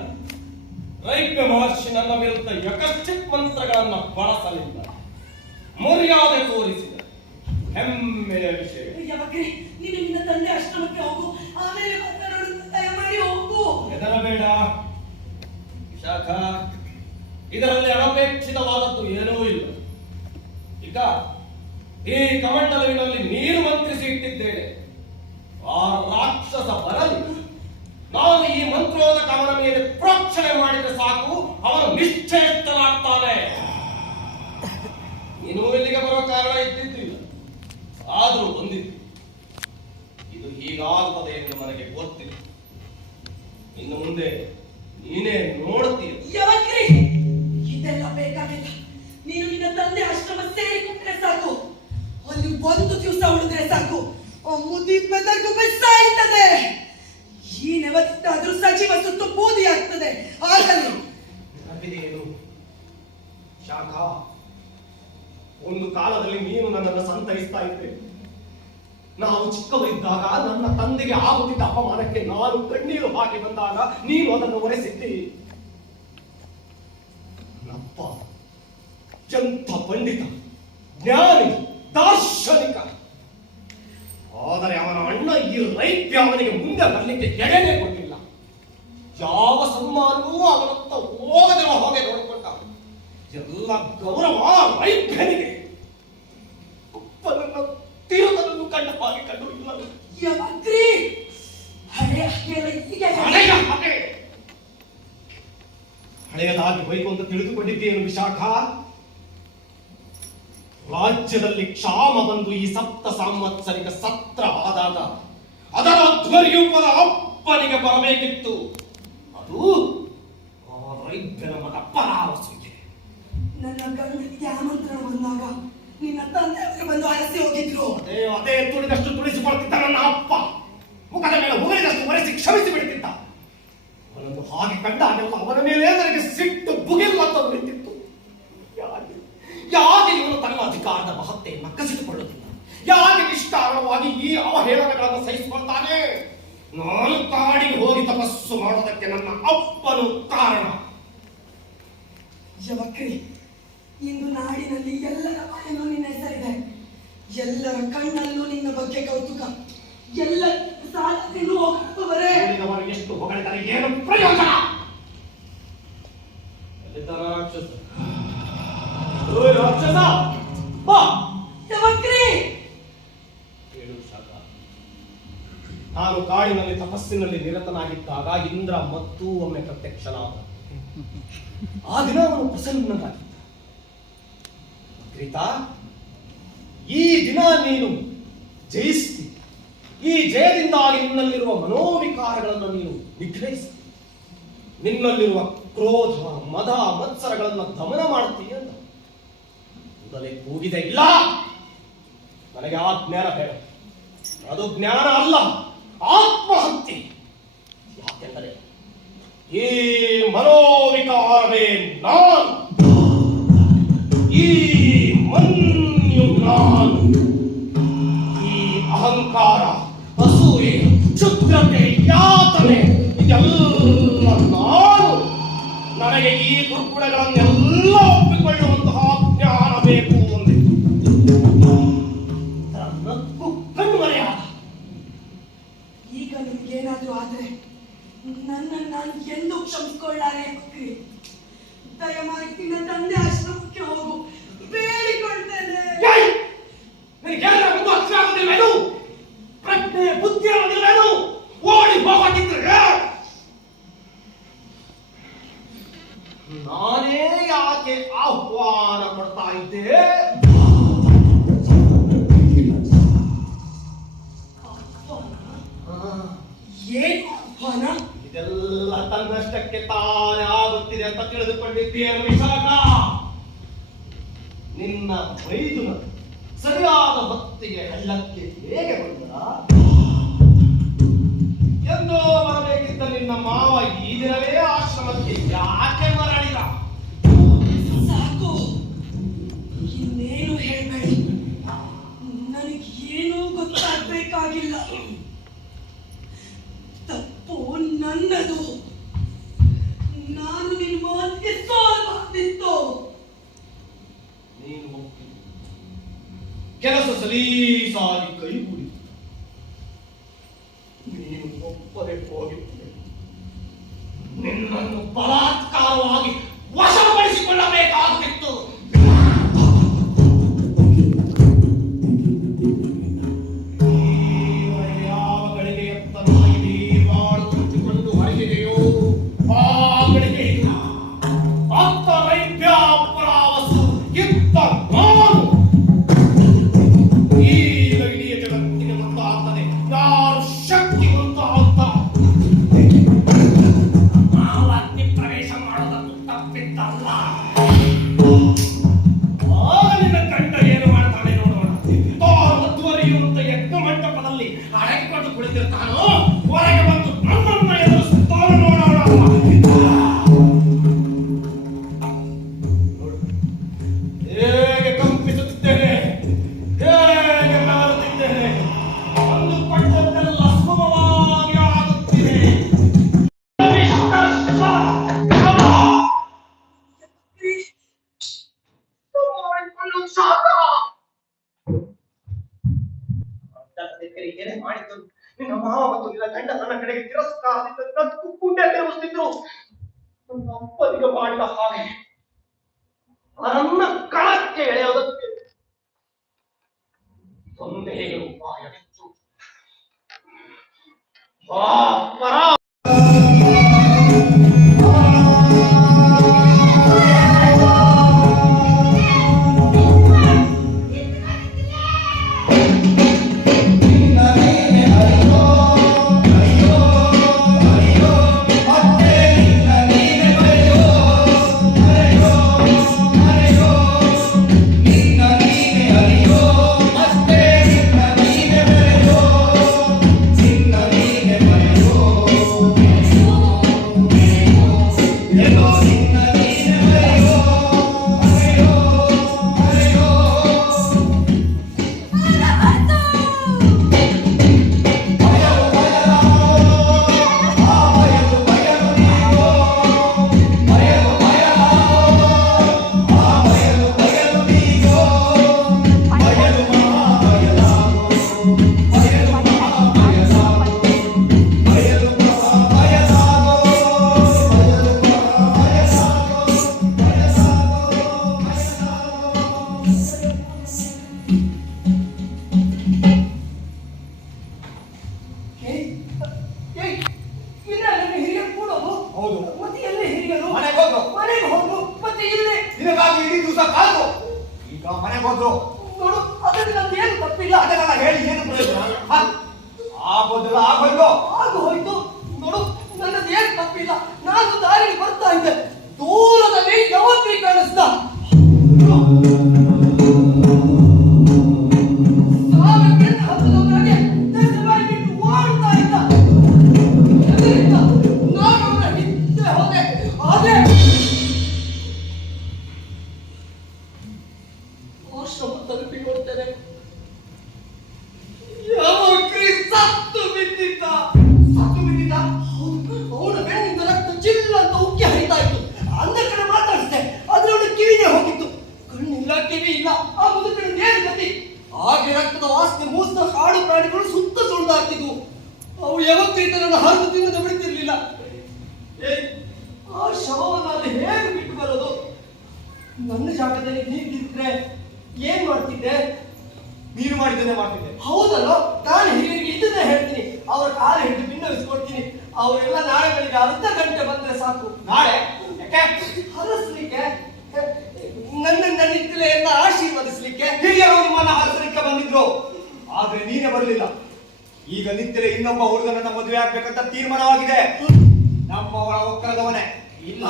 ರೈತ ಮಹರ್ಷಿ ನನ್ನ ವಿರುದ್ಧ ಯಕಶ್ಚಿತ್ ಮಂತ್ರಗಳನ್ನ ಬಳಸಲಿಲ್ಲ, ಮರ್ಯಾದೆ ತೋರಿಸಿದ ಹೆಮ್ಮೆಯ ವಿಷಯ. ಯಾಕ್ರಿ? ನೀನು ನಿನ್ನ ತಂದೆ ಆಶ್ರಮಕ್ಕೆ ಹೋಗು, ಆಮೇಲೆ ಮಾತಾಡೋಣ. ದಯಮಾಡಿ ಹೋಗು. ಹೆದರಬೇಡ ಶಾಖ, ಇದರಲ್ಲಿ ಅನಪೇಕ್ಷಿತವಾದದ್ದು ಏನೂ ಇಲ್ಲ. ಈಗ ಈ ಕಮಂಡಲುವಿನಲ್ಲಿ ನೀರು ಮಂತ್ರಿಸಿ ಇಟ್ಟಿದ್ದೇನೆ. ಆ ರಾಕ್ಷಸ ಬರಲಿ, ನಾನು ಈ ಮಂತ್ರೋದಕ ಅವನ ಮೇಲೆ ಪ್ರೋಕ್ಷಣೆ ಮಾಡಿದ್ರೆ ಸಾಕು, ಅವನು ನಿಶ್ಚಯಿತನಾಗ್ತಾನೆ. ನೀನು ಇಲ್ಲಿಗೆ ಬರುವ ಕಾರಣ ಇದ್ದಿದ್ದಿಲ್ಲ, ಆದರೂ ಬಂದಿದ್ದು. ಇದು ಹೀಗಾಗುತ್ತದೆ ಎಂದು ನನಗೆ ಗೊತ್ತಿತ್ತು. ಇನ್ನು ಮುಂದೆ ನೀನೇ ನೋಡ್ತೀಯ. ಯಾಕ್ರಿ? ಇದೆಲ್ಲ ಬೇಕಾಗಿಲ್ಲ. ನೀನು ನಿನ್ನ ತಂದೆ ಆಶ್ರಮ ಸೇರಿಕೊಂಡ್ರೆ ಸಾಕು, ಅಲ್ಲಿ ಒಂದು ದಿವಸ ಉಳಿದ್ರೆ ಸಾಕು, ಮುದಿ ಬೆದರ್ಗೊಮ್ಮೆ ಸಾಯ್ತದೆ. ಈ ನೆವದಿದ್ದಾದ್ರೂ ಸಜೀವ ಸುತ್ತು ಬೂದಿ ಆಗ್ತದೆ. ಆಗಲಿ ಅದೇನು ಶಾಖ, ಒಂದು ಕಾಲದಲ್ಲಿ ನೀನು ನನ್ನನ್ನು ಸಂತೈಸ್ತಾ ಇದ್ದೆ. ನಾವು ಚಿಕ್ಕವರಿದ್ದಾಗ ನನ್ನ ತಂದೆಗೆ ಆಗುತ್ತಿದ್ದ ಅಪಮಾನಕ್ಕೆ ನಾನು ಕಣ್ಣೀರು ಹಾಕಿ ಬಂದಾಗ ನೀನು ಅದನ್ನು ಒರೆಸಿದ್ದಿ. ನಪ್ಪ ಎಂಥ ಪಂಡಿತ, ಜ್ಞಾನಿ, ದಾರ್ಶನಿಕ. ಆದರೆ ಅವನ ಅಣ್ಣ ಈ ರೈತ್ಯ ಅವನಿಗೆ ಮುಂದೆ ಬರಲಿಕ್ಕೆ ಎಡೆನೇ ಕೊಟ್ಟಿಲ್ಲ. ಯಾವ ಸನ್ಮಾನವೂ ಅವನತ್ತ ಹೋಗದಿರೋ ಹೋಗೆ ನೋಡಿಕೊಂಡ. ಎಲ್ಲ ಗೌರವ ರೈತ್ಯನಿಗೆ. ಒಬ್ಬನನ್ನ ತೀರದಲ್ಲೂ ಕಂಡ ಹಾಗೆ ಕಂಡು ಇಲ್ಲ. ಯಾಕ್ರಿ? ಹಳೆಯ ಹಾಗೆಲ್ಲ ಹೀಗೆ ಹಳೆಯದಾಗಿ ಹೋಯ್ತು ಅಂತ ತಿಳಿದುಕೊಂಡಿದ್ದೇನು ವಿಶಾಖ? ರಾಜ್ಯದಲ್ಲಿ ಕ್ಷಾಮ ಬಂದು ಈ 7 ಸಂವತ್ಸರಿಕ ಸತ್ರ ಆದಾಗ ಅದರ ಧ್ವರ್ಯೂಪದ ಅಪ್ಪನಿಗೆ ಬರಬೇಕಿತ್ತು. ಅದು ಆ ರೈತನ ಮಗ ಪರಾವಸುಗೆ. ನನ್ನ ಗಂಡನಿಗೆ ಆಮಂತ್ರಣ ಬಂದಾಗ ನಿನ್ನ ತಂದೆ ಅವರು ಬಂದು ಅರಸಿ ಹೋಗಿದ್ರು. ಅದೇ ತುಳಿದಷ್ಟು ತುಳಿಸಿಕೊಳ್ತಿದ್ದ ನನ್ನ ಅಪ್ಪ. ಮುಖದ ಮೇಲೆ ಉಗುಳಿದಷ್ಟು ಒರೆಸಿ ಕ್ಷಮಿಸಿ ಬಿಡ್ತಿದ್ದ. ಅವನನ್ನು ಹಾಗೆ ಕಂಡಾಗೆಲ್ಲ ಅವನ ಮೇಲೆ ನನಗೆ ಸಿಟ್ಟು ಬುಗಿಲ್ಲ ಅಂತ ನಿಂತಿತ್ತು. ಯಾಕೆ ಇವನು ತನ್ನ ಅಧಿಕಾರದ ಮಹತ್ತೆಯನ್ನು ಕಸಿದುಕೊಳ್ಳುತ್ತಿಲ್ಲ? ಯಾಕೆ ನಿಷ್ಕಾರಣವಾಗಿ ಈ ಅವಹೇಳನಗಳನ್ನು ಸಹಿಸಿಕೊಳ್ತಾನೆ? ನಾನು ಕಾಡಿಗೆ ಹೋಗಿ ತಪಸ್ಸು ಮಾಡೋದಕ್ಕೆ ನನ್ನ ಅಪ್ಪನು ಕಾರಣ. ಯವಕ್ರಿ, ಇಂದು ನಾಡಿನಲ್ಲಿ ಎಲ್ಲರ ಬಾಯಲ್ಲೂ ನಿನ್ನ ಹೆಸರಿದೆ. ಎಲ್ಲರ ಕಣ್ಣಲ್ಲೂ ನಿನ್ನ ಬಗ್ಗೆ ಕೌತುಕ. ಎಲ್ಲ ಸಾಲನ್ನು ಹೋಗುವವರೇ ಉಳಿದವರು ಎಷ್ಟು ಹೊಗಳಿದರೆ ಏನು ಪ್ರಯೋಜನ? ಎಲ್ಲಿದ್ದಾನ ರಾಕ್ಷಸ? ಓ ರಾಕ್ಷಸ, ಬಾ. ಯವಕ್ರಿ, ಹೇಳು ಶಾಖ. ನಾನು ಕಾಡಿನಲ್ಲಿ ತಪಸ್ಸಿನಲ್ಲಿ ನಿರತನಾಗಿದ್ದಾಗ ಇಂದ್ರ ಮತ್ತೂ ಒಮ್ಮೆ ಪ್ರತ್ಯಕ್ಷನಾದ. ಆ ದಿನ ಅವನು ಪ್ರಸನ್ನನಾಗಿದ್ದ. ಅಗ್ರಿತ, ಈ ದಿನ ನೀನು ಜಯಿಸ್ತಿ. ಈ ಜಯದಿಂದಾಗಿ ನಿನ್ನಲ್ಲಿರುವ ಮನೋವಿಕಾರಗಳನ್ನು ನೀನು ನಿಗ್ರಹಿಸಿ, ನಿನ್ನಲ್ಲಿರುವ ಕ್ರೋಧ, ಮದ, ಮತ್ಸರಗಳನ್ನು ದಮನ ಮಾಡುತ್ತೀಯ ಅಂತ ಮೊದಲೇ ಕೂಗಿದೆ. ಇಲ್ಲ, ನನಗೆ ಆ ಜ್ಞಾನ ಬೇಡ. ಅದು ಜ್ಞಾನ ಅಲ್ಲ, ಆತ್ಮಹತ್ಯೆ. ಯಾಕೆಂದರೆ ಈ ಮನೋವಿಕಾರವೇ ನಾನು, ಈ ಮನ್ಯು ನಾನು, ಈ ಅಹಂಕಾರ, ಅಸೂಯೆ, ಕ್ಷುದ್ರತೆ, ಯಾತನೆ ಇದೆಲ್ಲ ನಾನು. ನನಗೆ ಈ ದುರ್ಗುಣಗಳನ್ನೆಲ್ಲ ಒಪ್ಪಿಕೊಳ್ಳುವಂತಹ ಜ್ಞಾನ ಬೇಕು ಒಂದೇ. ನಕ್ಕು ಕಣ್ಮರೆಯಾದ. ಈಗ ನಿಮ್ಗೇನಾದ್ರೂ ಆದ್ರೆ ನನ್ನನ್ನು ನಾನು ಎಂದು ಕ್ಷಮಿಸಿಕೊಳ್ಳಾರೆ. ಮಕ್ಕಳಿ, ದಯಮಾಡಿ ನಿನ್ನ ತಂದೆ ಆಶ್ರಮಕ್ಕೆ ಹೋಗು, ಬೇಡಿಕೊಳ್ತೇನೆ. ನಿನಗೆಲ್ಲರಿಗೂ ಅರ್ಥ ಆಗುದಿಲ್ವೇನು? ಪ್ರಜ್ಞೆ, ಬುದ್ಧಿ ಆಗುದಿಲ್ವೇನು? ಓಡಿ ಹೋಗಿದ್ರೆ ನಾನೇ ಯಾಕೆ ಆಹ್ವಾನ ಕೊಡ್ತಾ ಇದ್ದೆ? ಏನ್ ಅಪಮಾನ? ಇದೆಲ್ಲ ತನ್ನಷ್ಟಕ್ಕೆ ತಾನೇ ಆಗುತ್ತಿದೆ ಅಂತ ತಿಳಿದುಕೊಂಡಿದ್ದೇನು ವಿಶಾಖ? ನಿನ್ನ ಮೈದುನ ಸರಿಯಾದ ಹೊತ್ತಿಗೆ ಹಳ್ಳಕ್ಕೆ ಹೇಗೆ ಬಂದ? ಎಂದೋ ಬರಬೇಕಿದ್ದ ನಿನ್ನ ಮಾವ ಈ ದಿನವೇ ಆಶ್ರಮಕ್ಕೆ ಯಾಕೆ ಮರಳಿದ? ಸಾಕು, ಇನ್ನೇನು ಹೇಳ್ಬೇಡಿ. ನನಗೇನೂ ಗೊತ್ತಾಗ್ಬೇಕಾಗಿಲ್ಲ. ತಪ್ಪು ನನ್ನದು. ನಾನು ನಿನ್ನ ಮಾತಿಗೆ ಸೋಲ್ಬಾರ್ದಿತ್ತು. ನೀನು ಒಪ್ಪಿದೆ. ಕೆಲಸ ಸಲೀಸಾಗಿ ಕೈಗೂಡಿತು. ನೀನು ಒಪ್ಪದೆ ಹೋಗಿದ್ದೆ. ನಿನ್ನನ್ನು ಬಲಾತ್ಕಾರವಾಗಿ ವಶಪಡಿಸಿಕೊಳ್ಳಬೇಕಾಗುತ್ತಿತ್ತು. ಯಾವ ಗಳಿಗೆ ಎತ್ತರವಾಗಿ ಬಾಳು ತುಂಬಿಕೊಂಡು ಹೊರಗಿದೆಯೋ ಆ ಗಳಿಗೆ ಇಲ್ಲ. ಅತ್ತರೈಭ್ಯಾಪರಾವಸ್ತು ಇತ್ತ ನಾನು. ಈಗ ಇಡೀ ಜಗತ್ತಿಗೆ ಗೊತ್ತಾಗ್ತದೆ ಯಾರು ಶಕ್ತಿವಂತ ಅಂತ. ನಾವು ಅಗ್ನಿ ಪ್ರವೇಶ ಮಾಡೋದನ್ನು ತಪ್ಪಿದ್ದಲ್ಲ. ಆಗ ನಿನ್ನ ಗಂಡ ಏನು ಮಾಡ್ತಾನೆ ನೋಡೋಣ. ಮುಂದುವರಿಯುವಂತ ಯಜ್ಞ ಮಂಟಪದಲ್ಲಿ ಅಡಗಿಕೊಂಡು ಕುಳಿತಿರ್ತಾನೋ, ಹೊರಗೆ ಬಂದು ನಮ್ಮನ್ನ ಎದುರಿಸುತ್ತಾನೋ ನೋಡೋಣ. ಹೇಗೆ ಕಂಪಿಸುತ್ತಿದ್ದೇನೆ, ಹೇಗೆ ನರಳುತ್ತಿದ್ದೇನೆ. ಅಂದುಕೊಂಡದ್ದೆಲ್ಲ ಸುಗಮವಾಗಿ ಆಗುತ್ತಿದೆ. ಮಾಡಿದ್ದು ನಿನ್ನ ಮಾವ ಮತ್ತು ನಿನ್ನ ಗಂಡ ನನ್ನ ಕಡೆಗೆ ತಿರಸ್ಕಾರದಿಂದ ನಕ್ಕು ಕುಂಡೆ ತಿರುಗಿಸ್ತಿದ್ರು. ನನ್ನ ಅಪ್ಪನಿಗೆ ಮಾಡಿದ ಹಾಗೆ ನನ್ನ ಕಳಕ್ಕೆ ಎಳೆಯೋದಕ್ಕೆ ಒಂದೇ ಉಪಾಯವಿತ್ತು. ಪರ ಹೋದ್ರು ನೋಡು, ಅದರಲ್ಲಿ ನಂದು ಏನು ತಪ್ಪಿಲ್ಲ. ಅದನ್ನೆಲ್ಲ ಹೇಳಿ ಏನು ಪ್ರಯೋಜನ? ಆಗೋದಿಲ್ಲ, ಆಗೋಯ್ತು ಆಗ ಹೋಯ್ತು. ನೋಡು, ನನ್ನದು ಏನು ತಪ್ಪಿಲ್ಲ. ನಾನು ದಾರಿಯಲ್ಲಿ ಬರ್ತಾ ಇದ್ದೆ, ದೂರದಲ್ಲಿ ಯವತ್ರಿ ಕಾಣಿಸ್ದ. ಹಾಗೆ ರಕ್ತದ ವಾಸನೆ ಮೂಸ್ತ ಕಾಡು ಪ್ರಾಣಿಗಳು ಸುತ್ತ ಸುಳಿದಾಡ್ತಿದ್ವು. ಅವು ಯಾವತ್ತೂ ನನ್ನ ಹರಿದು ತಿನ್ನದ ಬಿಡ್ತಿರ್ಲಿಲ್ಲ. ಆ ಶವವನ್ನು ಅಲ್ಲಿ ಹೇಗೆ ಬಿಟ್ಟು ಬರೋದು? ನನ್ನ ಜಾಗದಲ್ಲಿ ನೀಗಿದ್ರೆ ಏನ್ ಮಾಡ್ತಿದ್ದೆ? ನೀನು ಮಾಡಿದ್ದನ್ನೇ ಮಾಡ್ತಿದ್ದೆ. ಹೌದಲ್ಲ, ನಾನು ಹಿರಿಯರಿಗೆ ಇದನ್ನೇ ಹೇಳ್ತೀನಿ. ಅವರ ಕಾಲು ಹಿಡಿದು ಭಿನ್ನವಿಸ್ಕೊಡ್ತೀನಿ. ಅವರೆಲ್ಲ ನಾಳೆ ಬೆಳಿಗ್ಗೆ ಅರ್ಧ ಗಂಟೆ ಬಂದ್ರೆ ಸಾಕು. ನಾಳೆ ಹರಸ್ಲಿಕ್ಕೆ, ನನ್ನ ನಿಟ್ಟಿಲೆಯನ್ನ ಆಶೀರ್ವದಿಸ್ಲಿಕ್ಕೆ. ಹಿರಿಯರು ನಿಮ್ಮನ್ನ ಹರಿಸಲಿಕ್ಕೆ ಬಂದಿದ್ರು, ಆದ್ರೆ ನೀನೇ ಬರಲಿಲ್ಲ. ಈಗ ನಿಂತರೆ ಇನ್ನೊಬ್ಬ ಹುಡುಗನನ್ನ ಮದುವೆ ಆಗ್ಬೇಕಂತ ತೀರ್ಮಾನವಾಗಿದೆ. ನಮ್ಮವರ ಒಕ್ಕರದವನೇ. ಇಲ್ಲ,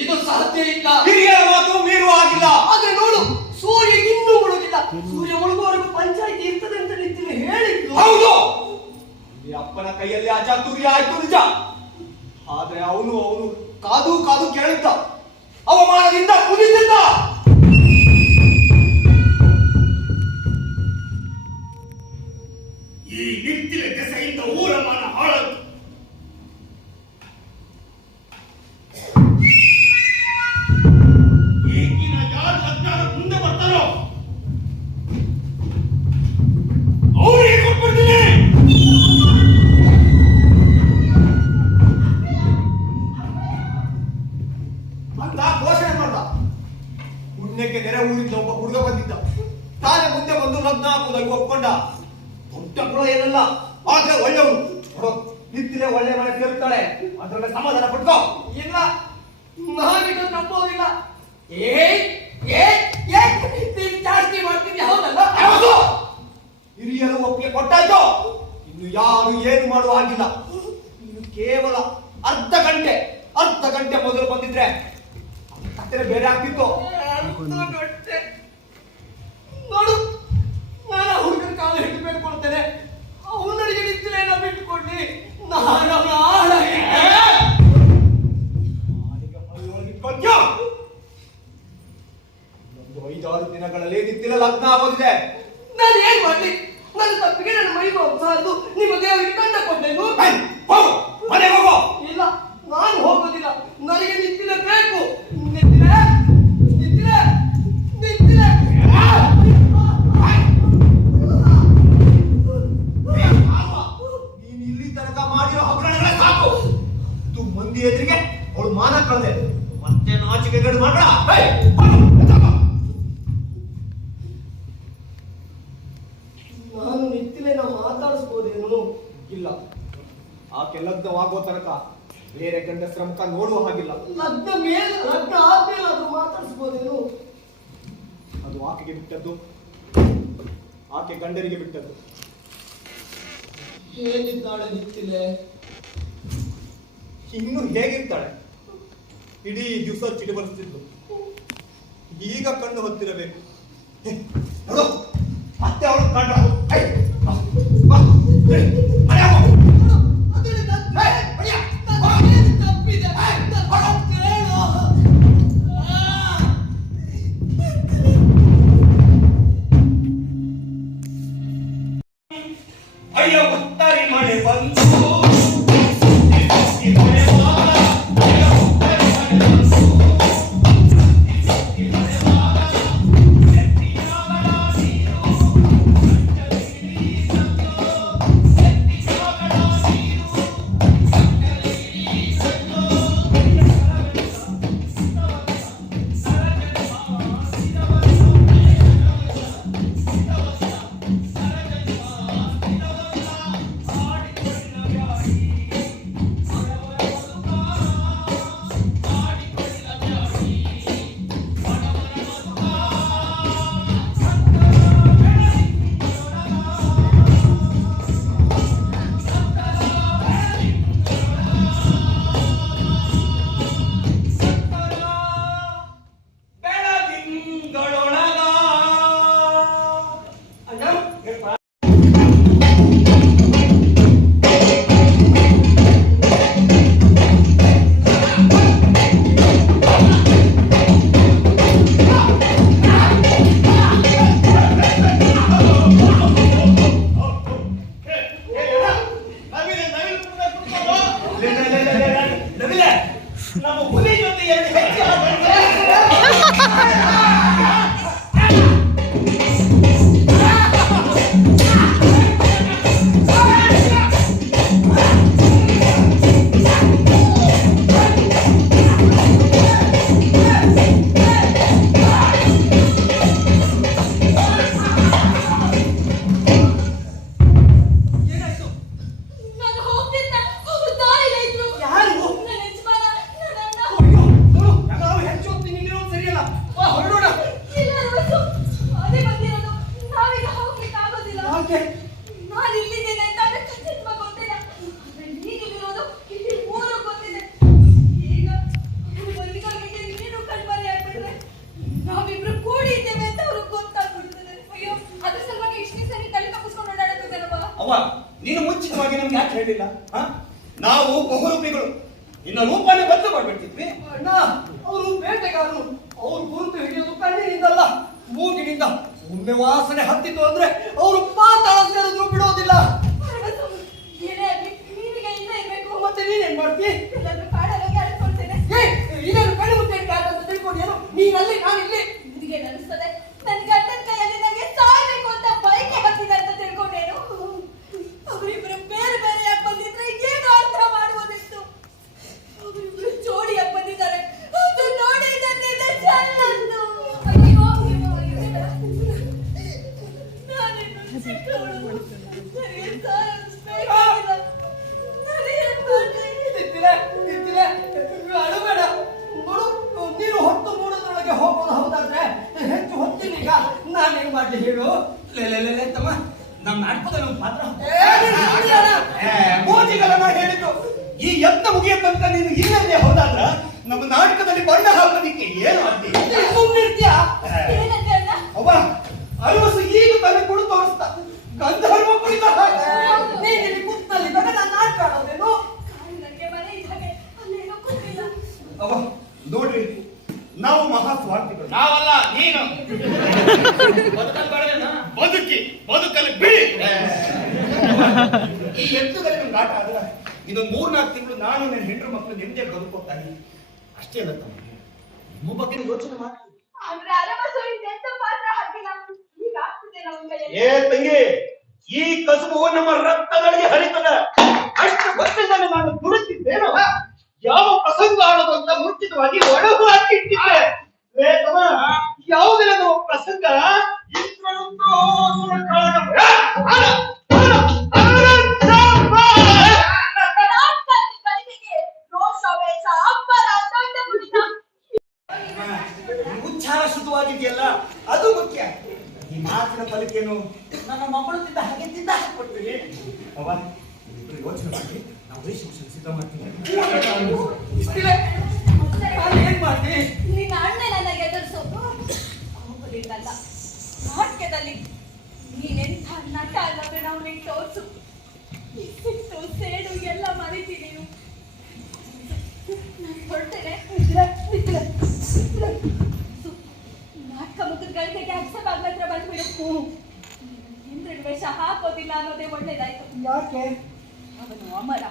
ಇದು ಸಾಧ್ಯ ಇಲ್ಲ. ಹಿರಿಯರ ಮಾತು ಮೀರುವ ಆಗಿಲ್ಲ. ಆದ್ರೆ ನೋಡು, ಸೂರ್ಯ ಇನ್ನೂ ಮುಳುಗಿಲ್ಲ. ಸೂರ್ಯ ಮುಳುಗುವವರೆಗೂ ಪಂಚಾಯಿತಿ ಇರ್ತದೆ ಅಂತ ನಿಂತಿನ ಹೇಳಿದ್ದು. ಹೌದು, ಈ ಅಪ್ಪನ ಕೈಯಲ್ಲಿ ಅಚಾತುರ್ಯ ಆಯ್ತು ನಿಜ. ಆದ್ರೆ ಅವನು ಕಾದು ಕಾದು ಕೇಳಿದ್ದ, ಅವಮಾನದಿಂದ ಕುದಿಸಿದ್ದ. ಈ ನಿಂತಿನ ದೆಸೆಯಿಂದ ಊರ ಮಾನ ಹಾಳಾಯ್ತು. ಈಗಿನ ಯಾರು ಲಗ್ನ ಮುಂದೆ ಬರ್ತಾರೋ ಅವರಿಗೆ ಕೊಟ್ಬಿಡ್ತೀನಿ. ಅಂತ ಘೋಷಣೆ ಮಾಡ್ದ. ಪುಣ್ಯಕ್ಕೆ ನೆರೆ ಊರಿಂದ ಒಬ್ಬ ಹುಡುಗ ಬಂದಿದ್ದ. ತಾನೇ ಮುಂದೆ ಬಂದು ಲಗ್ನ ಹಾಕುವುದಾಗಿ ಒಪ್ಕೊಂಡ. ದೊಡ್ಡ ಗುಣ ಏನಲ್ಲ, ಆದ್ರೆ ಒಳ್ಳೆಯವನು. ನೋಡು, ನಿಂತಿಲೆ ಒಳ್ಳೆ ಮನೆ ಸೇರುತ್ತಾಳೆ, ಅದ್ರಲ್ಲಿ ಸಮಾಧಾನ ಪಡ್ಕೋ. ಇಲ್ಲ, ನಾನಿದು ನಂಬೋದಿಲ್ಲ. ನೀನ್ ಜಾಸ್ತಿ ಮಾಡ್ತೀನಿ. ಹೌದಲ್ಲ? ಹೌದು, ಹಿರಿಯರು ಒಪ್ಪಿಗೆ ಕೊಟ್ಟಾಯ್ತು. ಇನ್ನು ಯಾರು ಏನು ಮಾಡುವ ಹಾಗಿಲ್ಲ. ಇನ್ನು ಕೇವಲ ಅರ್ಧ ಗಂಟೆ ಮೊದಲು ಬಂದಿದ್ರೆ ಕತ್ತಲೆ ಬೇರೆ ಆಗ್ತಿತ್ತು. ಗಂಟೆ ನೋಡು, ನಾನು ಆ ಹುಡುಗನ ಕಾಲ ಹಿಡಿದು ಬೇಡ್ಕೊಳ್ತೇನೆ. ಅವನಿಗೆ ನಿಂತಿಲೇನ ಬಿಟ್ಟುಕೊಡ್ಲಿ. ನಾನು ಅವನ ಆಳಗೆ ಒಂದು 5-6 ದಿನಗಳಲ್ಲಿ ನಿಂತಿಲ್ಲ ಲಗ್ನ ಆಗೋದಿದೆ. ನಾನು ಏನ್ ಮಾಡ್ಲಿ? ನನ್ನ ತಪ್ಪಿಗೆ ನನ್ನ ಮೈ ಮಾಂಸದ್ದು ನಿಮ್ಮ ದೇವರಿಗೆ ದಂಡ ಕೊಟ್ಟೇನು? ಹೋಗು, ಮನೆಗೆ ಹೋಗು. ಇಲ್ಲ, ನಾನು ಹೋಗೋದಿಲ್ಲ. ನನಗೆ ನಿಂತಿಲೆ ಬೇಕು. ನಿಂತಿಲೆ ನಿಂತಿಲೆ ನಿಂತಿಲೆ ನೀನು ಇಲ್ಲಿ ತನಕ ಮಾಡಿರೋ ಹಗರಣಗಳೇ ಸಾಕು. ಇದು ಮಂದಿ ಎದುರಿಗೆ ಅವಳು ಮಾನ ಕಳೆದೆ, ಮತ್ತೆ ನಾಚಿಕೆ ಗಡು ಮಾಡಬೇಡ. ನಾನು ನಿಂತಿಲೆನ ಮಾತಾಡಿಸ್ಬೋದೇನು? ಇಲ್ಲ, ಆಕೆ ಲಗ್ನವಾಗೋ ತನಕ ಬೇರೆ ಗಂಡಸರ ಮುಖ ನೋಡುವ ಹಾಗಿಲ್ಲ. ಲಗ್ನ ಆದ್ಮೇಲೆ ಅದು ಮಾತಾಡಿಸ್ಬೋದೇನು? ಅದು ಆಕೆಗೆ ಬಿಟ್ಟದ್ದು, ಆಕೆ ಗಂಡರಿಗೆ ಬಿಟ್ಟದ್ದು. ಹೇಗಿದ್ದಾಳೆ ನಿಂತಿಲೆ? ಇನ್ನು ಹೇಗಿರ್ತಾಳೆ? ಇಡೀ ದಿವಸ ಚಿಡಿಬರಿಸ್ತಿದ್ದು, ಈಗ ಕಣ್ಣು ಹೊತ್ತಿರಬೇಕು. ನೋಡು, ಮತ್ತೆ ಅವಳು ಕಂಡ್ರ ತಪ್ಪಿದೆ. ಅಯ್ಯೋ ಉತ್ತರಿ ಮಳೆ ಬಂತು. ನಾವು ಬಹುರೂಪಿಗಳು ಇನ್ನ ರೂಪನೇ ಬದಲು ಮಾಡ್ಬಿಡ್ತಿದ್ವಿ. ಅಣ್ಣ ಅವರು ಬೇಟೆಗಾರರು. ಅವ್ರು ಗುರುತು ಹಿಡಿಯೋದು ಕಣ್ಣಿನಿಂದಲ್ಲ, ಮೂಗಿನಿಂದ. ಒಮ್ಮೆ ವಾಸನೆ ಹತ್ತಿತ್ತು ಅಂದ್ರೆ ಅವರು ಪಾತಾಳ ಸೇರಿದ್ರು ಬಿಡೋದಿಲ್ಲ. ಏನೇ ಆಗ್ಲಿ ನೀನಿಗೆ ಇಲ್ಲೇ ಇರ್ಬೇಕು. ಮತ್ತೆ ನೀನೇನ್ ಮಾಡ್ತಿ? ಎಲ್ಲಾದ್ರೂ ಕಾಡಲ್ಲಿ ಆಡ್ಕೊಳ್ತೇನೆ. ಇದೇನು ಕಣ್ಣು ಮುಚ್ಚೆ ಕಾಟ ಅಂತ ತಿಳ್ಕೊಂಡೇನು? ನೀನಲ್ಲಿ ನಾನಿಲ್ಲಿ. ನಿನಗೆ ಅನಿಸ್ತದೆ ನನ್ನ ಗಂಡನ ಕೈಯಲ್ಲಿ ನನಗೆ ಸಾಯ್ಬೇಕು ಅಂತ ಬೈಕೆ ಹತ್ತಿದೆ ಅಂತ ತಿಳ್ಕೊಂಡೇನು? ಅವರಿಬ್ರು ಬೇರೆ ಬೇರೆಯಾಗಿ ಬಂದಿದ್ರೆ ಏನು ಅರ್ಥ ಮಾಡುವುದಿತ್ತು. ಅವರಿಬ್ರು ಜೋಡಿಯಾಗಿ ಬಂದಿದ್ದಾರೆ, ಅದು ನೋಡಿ ನನ್ನಿಂದ ಚೆಲ್ಲಂದು. ಅಯ್ಯೋ ನಾನಿನ್ನು ಚಿಕ್ಕವಳು, ನನಗೆ ಸಾಯಿಸ್ಬೇಕಾಗಿಲ್ಲ. ನಾನೇನ್ ಮಾಡ್ಲಿ? ನಿಂತಿರೆ ಅಳುಬೇಡ. ನೋಡು, ನೀನು ಹೊತ್ತು ಮೂಡೋದ್ರೊಳಗೆ ಹೋಗೋದು ಹೌದಾದ್ರೆ ಹೆಚ್ಚು ಹೊತ್ತಿನೀಗ ನಾನೇನ್ ಮಾಡ್ಲಿ ಹೇಳು? ಲೇ ತಮ್ಮ, ನಮ್ಮ ನಾಟಕದಲ್ಲಿ ಒಂದು ಪಾತ್ರ ಏ, ಮೋಜಿಗಳನ್ನ ಹೇಳಿದ್ದು. ಈ ಯತ್ನ ಮುಗಿಯತ್ತಂತ ನೀನು ಇಲ್ಲದೆ ಹೋದಾದ್ರ ನಮ್ಮ ನಾಟಕದಲ್ಲಿ ಬಣ್ಣ ಹಾಕೋದಿಕ್ಕೆ ಏನು ಅಡ್ಡಿ? ಸುಮ್ಮನಿರ್ತೀಯಾ? ಏನಂತೆ ಅಣ್ಣ? ಅವ್ವ ಅರವಸು ಈಗ ತಲೆ ಕೊಡು ತೋರಿಸ್ತಾ ಗಂಧರ್ವ ಕುಳಿತ ಹಾಗೆ. ನೀನಿಲ್ಲಿ ಕೂತ್ನಲ್ಲಿದ್ದಾಗ ನಾನು ನಾಟಕ ಆಡೋದೇನು? ಕಾಲು ನನಗೆ ಮನೆ ಇದ್ದಾಗೆ ಅಲ್ಲೇನೋ ಕೂತಿಲ್ಲ. ಅವ್ವ ನೋಡ್ರಿ, ನಾವು ಮಹಾ ಸ್ವಾರ್ಥಿಗಳು. ನಾವಲ್ಲ, ನೀನು ಬದುಕಲ್ಲಿ ಬಿಡಿ. ಈ ಎತ್ತುಗಳಿಗೆ ಒಂದು ಆಟ ಆದ್ರೆ ಇದೊಂದು 3-4 ತಿಂಗಳು ನಾನು ನನ್ನ ಹೆಂಡ್ರು ಮಕ್ಕಳು ನಿಂದೆ ಬದುಕೋತಾಗಿ ಅಷ್ಟೇ ಅಲ್ಲ ತಮ್ಮ, ನಿಮ್ಮ ಬಗ್ಗೆ ಯೋಚನೆ ಮಾಡಿ. ಆದ್ರೆ ಅರವಸು ಎಂತ ಪಾತ್ರ ಹಾಕಿಲ್ಲ. ಈಗ ಆಗ್ತಿದೆ ನಮ್ಮ ಕೈಯಲ್ಲಿ. ಏ ತಂಗಿ, ಈ ಕಸುಬು ನಮ್ಮ ರಕ್ತಗಳಿಗೆ ಹರಿತದ. ಅಷ್ಟು ಗೊತ್ತಿಲ್ಲದೆ ನಾನು ದುಡುತ್ತಿದ್ದೇನು? ಯಾವ ಪ್ರಸಂಗ ಆಡೋದು ಅಂತ ಮುಂಚಿತವಾಗಿ ಒಳಗು ಹಾಕಿ ಇಟ್ಟಿದ್ದೆ. ಏ ತಮ್ಮ, ಯಾವುದಿಲ್ಲ ನಮ್ಮ ಪ್ರಸಂಗ ಇಂದ್ರನುಂಟೋ ಸುರಕಾಣಂ. ರಾಜಕಾರಣಿ ಬಲಿಗೆ ರೋಷವೇಷ ಅಬ್ಬರ ದೊಡ್ಡ ಮುಡಿತ. ಉಚ್ಚಾರ ಶುದ್ಧವಾಗಿದೆಯಲ್ಲ, ಅದು ಮುಖ್ಯ. ಈ ಮಾತಿನ ಫಲಿಕೇನು? ನನ್ನ ಮಕ್ಕಳು ತಿಂದ ಹಾಗೆ ತಿಂದ ಹಾಕ್ಬಿಡ್ತೀನಿ. ಅವ್ವ ಇಬ್ರು ಯೋಚನೆ ಮಾಡಿ ನಾವು ಶಿಕ್ಷಣ ಸಿದ್ಧ ಮಾಡ್ತೀನಿ. ಇಷ್ಟಿವೆ? ನಾನು ಏನ್ ಮಾಡ್ತೀನಿ? ನಿನ್ನ ಅಣ್ಣ ನನ್ನ ಎದುರಿಸು. ಕೋಪದಿಂದಲ್ಲ, ನಾಟ್ಯದಲ್ಲಿ ನೀನೆಂಥ ನಟ ಅನ್ನೋದು ನಾವು ನಿಂಗೆ ತೋರಿಸು. ಈ ಸಿಟ್ಟು ಸೇಡು ಎಲ್ಲ ಮರಿತಿ ನೀನು. ನಾನು ಹೊರಟೇನೆ. ನಾಟಕ ಮುಗಿದ ಗಳಿಗೆಗೆ ಅಕ್ಷರ ಹತ್ರ ಬಂದ್ಬಿಡು. ಇಂದ್ರನ ವೇಷ ಹಾಕೋದಿಲ್ಲ ಅನ್ನೋದೇ ಒಳ್ಳೇದಾಯ್ತು. ಯಾಕೆ? ಅವನು ಅಮರ.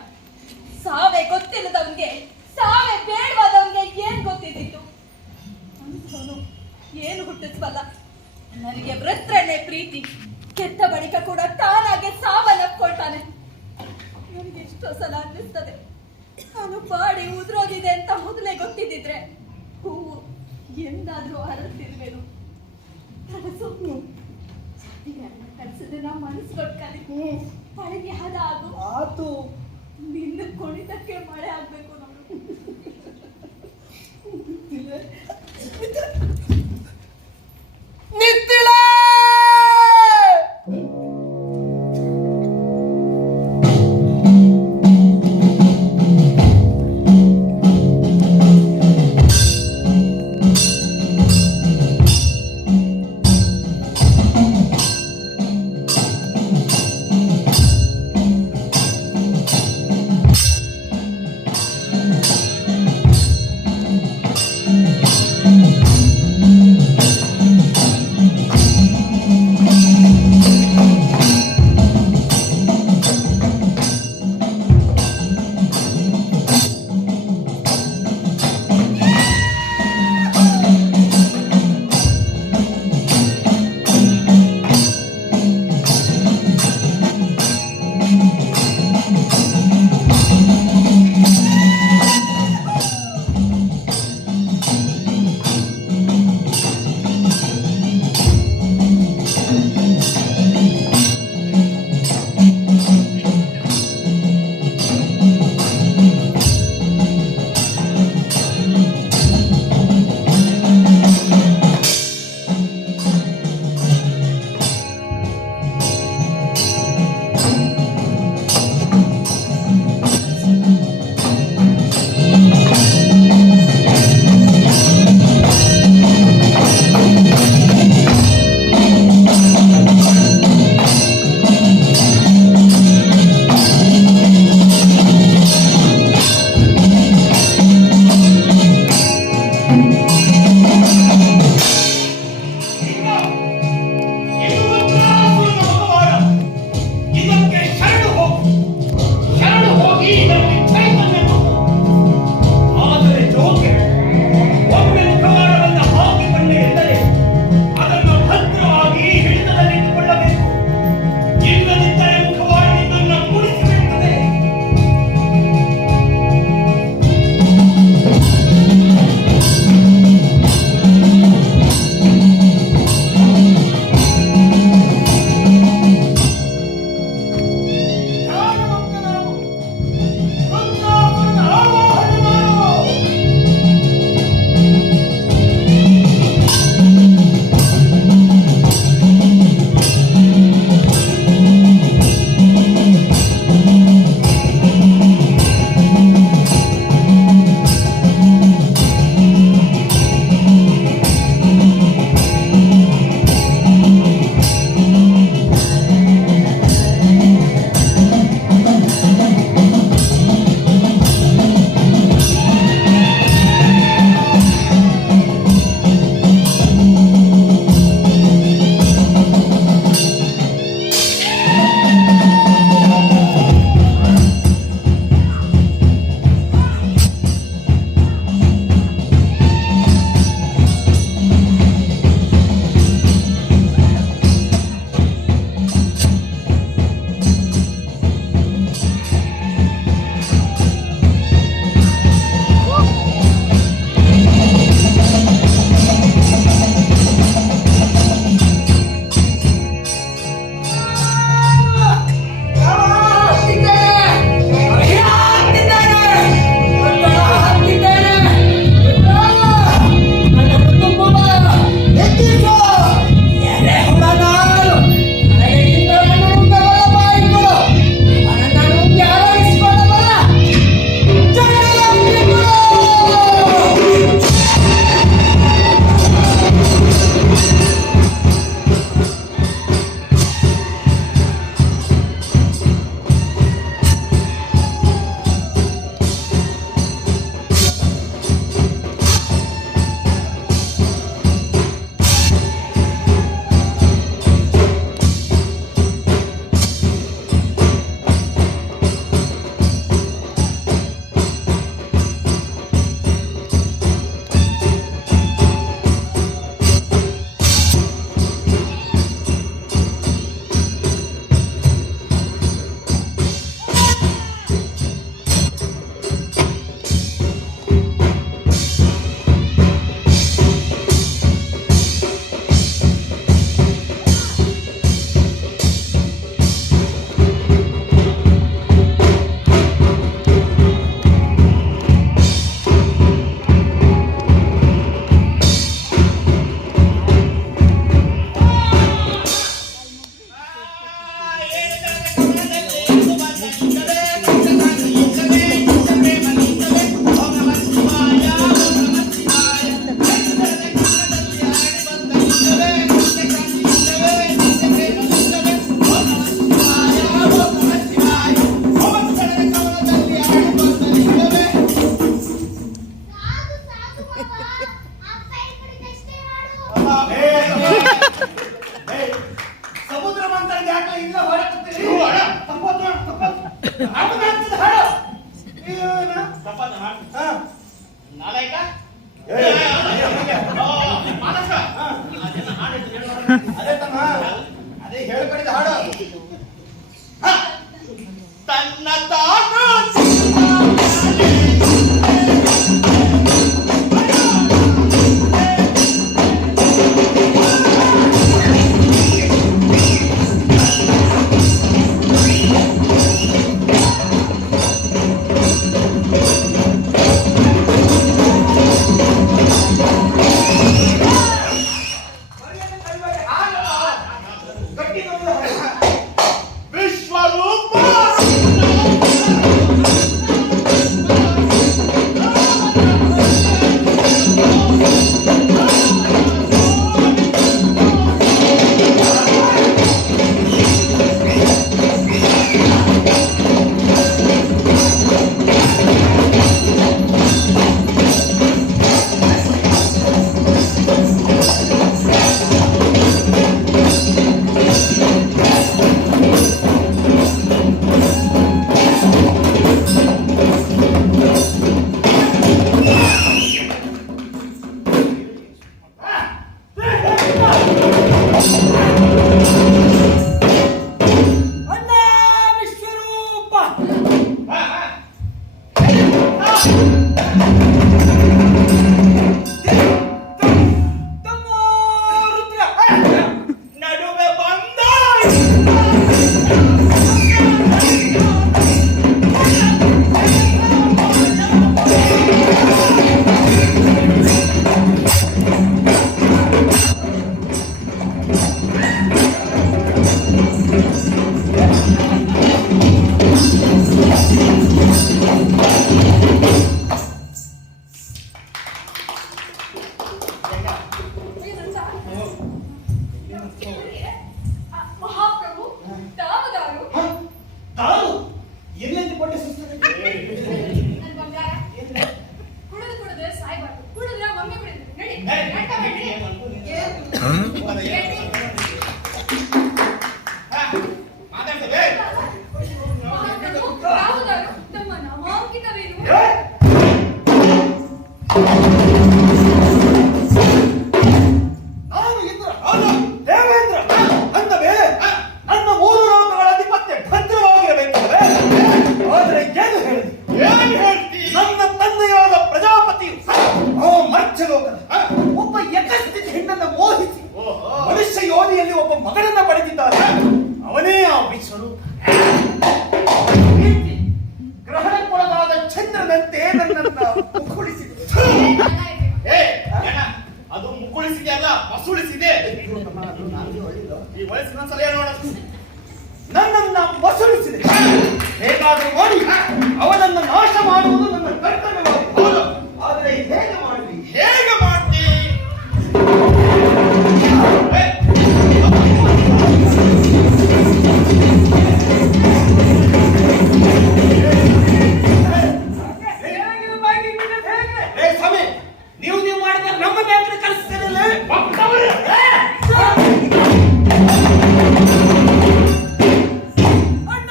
ಸಾವೇ ಗೊತ್ತಿಲ್ಲದವನ್ಗೆ, ಸಾವೇ ಬೇಡವಾದವನ್ಗೆ ಏನ್ ಗೊತ್ತಿದ್ದಿತ್ತು? ಅಂಥವನು ಏನು ಹುಟ್ಟಿಸ್ಬಲ್ಲ. ನನಗೆ ವೃತ್ರನೇ ಪ್ರೀತಿ, ಕೆಟ್ಟ ಬಳಿಕ ಕೂಡ ತಾನಾಗೆ ಸಾವನ್ನಪ್ಕೊಳ್ತಾನೆ. ನನಗೆ ಎಷ್ಟೋ ಸಲ ಅನ್ನಿಸ್ತದೆ, ನಾನು ಬಾಡಿ ಉದುರೋದಿದೆ ಅಂತ ಮೊದಲೇ ಗೊತ್ತಿದ್ದಿದ್ರೆ ಹೂವು ಎಂದಾದ್ರೂ ಅರಳ್ತಿರ್ವೇನು. ಕನಸು ಜಾತಿಗಳನ್ನ ಕನಸಿದ್ರೆ ನಾವು ಮನಸ್ಸು ಕೊಟ್ಟು ಕಲಿ ಮಳೆಗೆ ಹದ ಆಗು. ಆತು. ನಿನ್ನ ಕುಣಿತಕ್ಕೆ ಮಳೆ ಆಗ್ಬೇಕು ನೋಡು. ನಿತ್ತಿಲ ಹೊಟ್ಟೆ ಸುಸ್ತದೆ. ನನ್ ಬಂಗಾರ ಕುಡಿದು ಕುಡಿದ್ರೆ ಸಾಯ್ಬಾರ್ದು. ಕುಡಿದ್ರೆ ಒಮ್ಮೆ ಕುಡಿದ್ರು ನಡಿ ನಾಟಕ ಮಾಡಿ ಮಾತಾಡ್ತೇವೆ. ಯಾವುದಾರು ತಮ್ಮ ನಾಮಾಂಕಿತವೇನು? ನಾನು ಇಂದ್ರ, ದೇವೇಂದ್ರ ಅಂದವೇ ನನ್ನ 3 ಲೋಕಗಳ ಅಧಿಪತ್ಯ ಭದ್ರವಾಗಿರಬೇಕಲ್ಲವೇ? ಆದರೆ ಏನು ಹೇಳಿದೆ? ಏನ್ ಹೇಳ್ತಿ? ನನ್ನ ತಂದೆಯಾದ ಪ್ರಜಾಪತಿಯು ಮರ್ಚಲೋಕದ ಒಬ್ಬ ಯಕಸ್ಥಿತಿ ಹೆಣ್ಣನ್ನು ಮೋಹಿಸಿ ಮನುಷ್ಯ ಯೋನಿಯಲ್ಲಿ ಒಬ್ಬ ಮಗನನ್ನ ಪಡೆದಿದ್ದಾನೆ. ಅವನೇ ಆ ವಿಶ್ವರೂಪ. ಗ್ರಹಣಕ್ಕೊಳಗಾದ ಚಂದ್ರನಂತೆ ನನ್ನನ್ನ ಮುಕ್ಕುಳಿಸಿದೆ. ಏ ಅಣ್ಣ, ಅದು ಮುಕ್ಕುಳಿಸಿದೆ ಅಲ್ಲ, ಮಸುಳಿಸಿದೆ. ಈ ವಯಸ್ಸಿನ ಸಲ ನೋಡ. ನನ್ನನ್ನ ಮಸುಳಿಸಿದೆ. ಹೇಗಾದರೂ ಮಾಡಿ ಅವನನ್ನು ನಾಶ ಮಾಡುವುದು ನನ್ನ ಕರ್ತವ್ಯವಾಗಿದೆ. ಆದರೆ ಹೇಗೆ ಮಾಡಲಿ? ಹೇಗೆ ಮಾಡ್ತಿ? ಏ ಸ್ವಾಮಿ, ನೀವು ಮಾಡಿದ ನಮ್ಮ ಬ್ಯಾಂಕ್ ಕಳಿಸ್ತೇನಲ್ಲ? ಅಣ್ಣ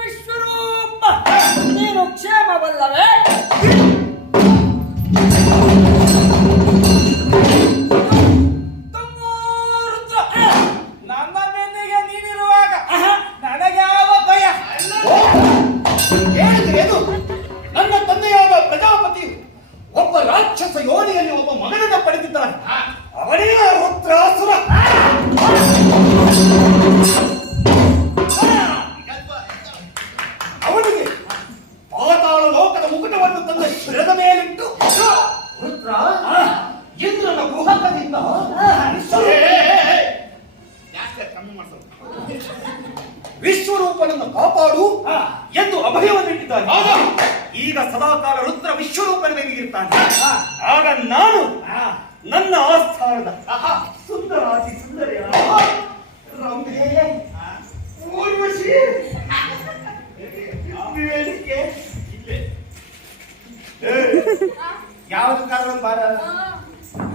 ವಿಶ್ವರೂಪ, ನೀನು ಕ್ಷೇಮವಲ್ಲವೇ? ತುಂಗೋರುದ್ರ, ನನ್ನ ಬೆನ್ನಿಗೆ ನೀನಿರುವಾಗ ನನಗೆ ಯಾವ ಭಯ? ಏನು? ನನ್ನ ತಂದೆಯಾದ ಪ್ರಜಾಪತಿಯು ಒಬ್ಬ ರಾಕ್ಷಸ ಯೋನಿಯಲ್ಲಿ ಒಬ್ಬ ಮಗನನ್ನ ಪಡೆದಿದ್ದಾನೆ. ಅವನೇ ರುದ್ರಾಸುರ. ಅವನಿಗೆ ಪಾತಾಳ ಲೋಕದ ಮುಕುಟವನ್ನು ತನ್ನ ಶಿರದ ಮೇಲಿಟ್ಟು ರುದ್ರ ಇಂದ್ರನ ಕುಹಕದಿಂದ ಕಮ್ಮಿ ಮಾಡ್ಸೋದು. ವಿಶ್ವರೂಪನನ್ನು ಕಾಪಾಡು ಎಂದು ಅಭಯವನ್ನಿಟ್ಟಿದ್ದಾನೆ. ಈಗ ಸದಾಕಾಲ ರುದ್ರ ವಿಶ್ವರೂಪನ ಮೇಲಿರ್ತಾನೆ. ಆಗ ನಾನು ನನ್ನ ಆಸ್ಥಾನದ ಸುಂದರಾತಿ ಸುಂದರಿಯ ರಂಭೆ ಊರ್ವಶಿ ಬೇಡಿಕೆ ಇಲ್ಲೇ ಯಾವುದು ಕಾರಣ ಬಾರ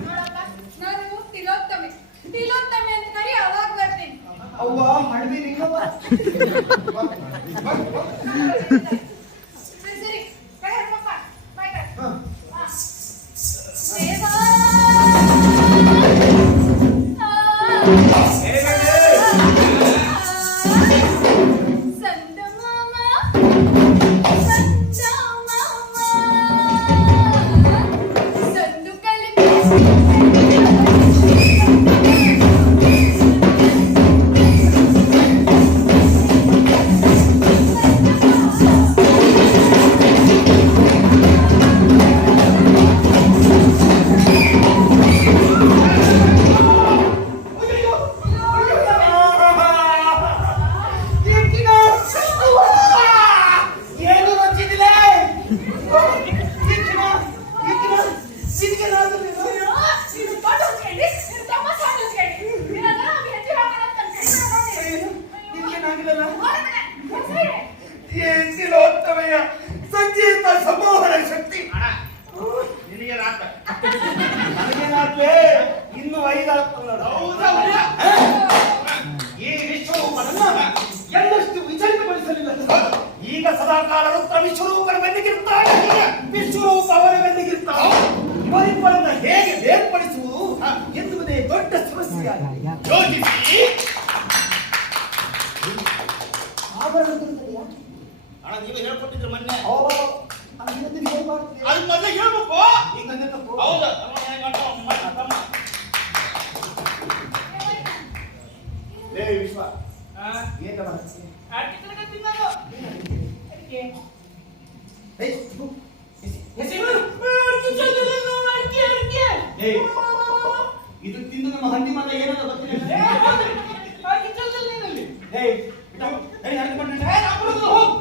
ನೋಡಪ್ಪ, ನಾನು ತಿಲೋತ್ತಮೆ ತಿಲೋತ್ತಮೆ ಅಂತ ಕರಿ ಅವಾಗ ಬರ್ತೀನಿ. ಅವ್ವ ಹಳದಿ ನಿಂಗವ್ವ. ಸರಿ ಸರಿ ಕೈ ಹಾಕಪ್ಪ, ಬಾಯ್ ಕೈ. ದೇವಾ ಸಂತ ಮಾಮ ಸಂತ ಮಾಮ ಸಂದು ಕಲ್ಲಿ ಏನು ರಚಿಸಿದೆ? ನೀನು ದೊಡ್ಡ ಹೊತ್ಕೊಂಡಿ, ನೀನು ತಮಾಷೆ ಹೊತ್ಕೊಂಡಿ. ನೀನಲ್ಲ ಅವ್ನಿಗೆ ಹೆಜ್ಜೆ ಹಾಕೋಣ ಅಂತ ಅನ್ಕೊಂಡೆ ನೋಡಿ. ಏನಿಲ್ಲೋತ್ತಮೆಯ ಸಂಗೀತ ಸಂಮೋಹನ ಶಕ್ತಿ. ನಿನಗೆ ನಾಟ. ನನಗೇನಾದ್ವೇ ಇನ್ನು 5 ಆಗ್ತದ. ಹೌದಾ ಹುಡುಗ? ಈ ವಿಶ್ವರೂಪನನ್ನ ಎಲ್ಲಷ್ಟು ವಿಚಲಿತಗೊಳಿಸಲಿಲ್ಲ. ಈಗ ಸದಾಕಾಲ ರುದ್ರ ವಿಶ್ವರೂಪನ ಬೆನ್ನಿಗಿರ್ತಾನೆ, ವಿಶ್ವರೂಪ ಅವರ ಬೆನ್ನಿಗಿರ್ತಾನೆ. ಇವರಿಬ್ಬರನ್ನ ಹೇಗೆ ಬೇರ್ಪಡಿಸುವುದು ಎನ್ನುವುದೇ ದೊಡ್ಡ ಸಮಸ್ಯೆಯಾಗಿದೆ. ಯೋಚಿಸಿ. ಆಭರಣ ತಂದೆಯಾ? ಅಣ್ಣ, ನೀವೇ ಹೇಳ್ಕೊಟ್ಟಿದ್ರು ಮೊನ್ನೆ. ಓ, ಅದನ್ನ ಹೇಗೆ ಮಾಡ್ತೀಯ? ಅದು ಮೊದಲೇ ಹೇಳ್ಬೇಕು. ಈಗ ನನ್ನ ತಪ್ಪು. ಹೌದಾ? ತಮ್ಮ. ಲೇ ವಿಶ್ವ, ಏನ ಮಾಡ್ತೀಯ? ಏಯ್, ಇದು, ಏಯ್, ಇದು ತಿಂದು ನಮ್ಮ ಹಂದಿ ಮಾತ ಏನಂತ ಗೊತ್ತಿಲ್ಲ. ಏಯ್, ನಡೆದುಕೊಂಡು ಹೋಗು.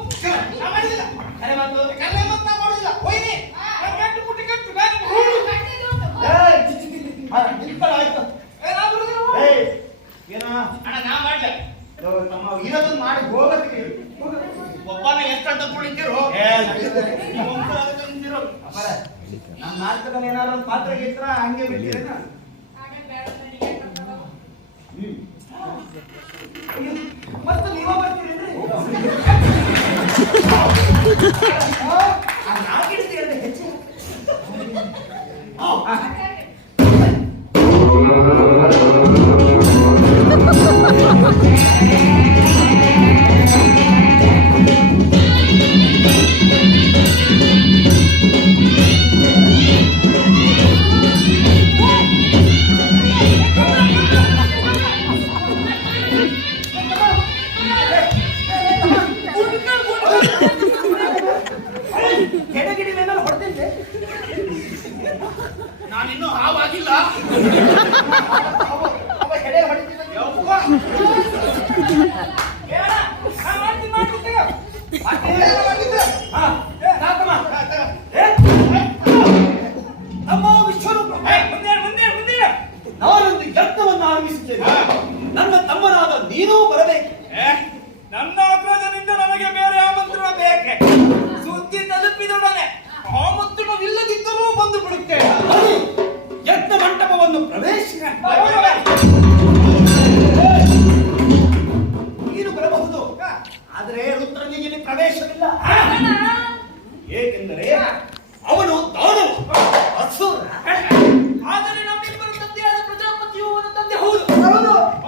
ನಾ ಮಾಡಿಲ್ಲ. ಅರೆ ಮಾತು ನಮ್ಮ ನಾಟಕದಲ್ಲಿ ಏನಾದ್ರು ಒಂದು ಪಾತ್ರ ಗೀತ್ರ ಹಂಗೆ ಬಿಟ್ಟಿರೇನ? ಮತ್ತೆ ನೀವ ಬರ್ತೀರೇನ್ರಿ? ನಾಗಿಡ್ತೀರಲ್ಲ ಹೆಚ್ಚು. ನಾನಿನ್ನೂ ಹಾವಾಗಿಲ್ಲ. ನಾನೊಂದು ಯತ್ನವನ್ನು ಆರಂಭಿಸುತ್ತೇನೆ. ನನ್ನ ತಮ್ಮನಾದ ನೀನೂ ಬರಬೇಕು. ನನ್ನ ಅಗ್ರಜನಿಂದ ನನಗೆ ಬೇರೆ ಆಮಂತ್ರಣ ಬೇಕೆ. ಸುದ್ದಿ ತಲುಪಿದೊಡನೆ ಆಮಂತ್ರಣವಿಲ್ಲದಿದ್ದರೂ ಬಂದು ಬಿಡುತ್ತೇನೆ. ಯತ್ನ ಮಂಟಪವನ್ನು ಪ್ರವೇಶಿಸ. ನೀನು ಬರಬಹುದು, ಆದರೆ ರುದ್ರನಿಗೆ ಇಲ್ಲಿ ಪ್ರವೇಶವಿಲ್ಲ. ಏಕೆಂದರೆ ಅವನು ದಾನವ, ಅಸುರ. ಆದರೆ ನಮ್ಮಿಬ್ಬರ ತಂದೆಯಾದ ಪ್ರಜಾಪತಿಯು ಅವನ ತಂದೆ. ಹೌದು,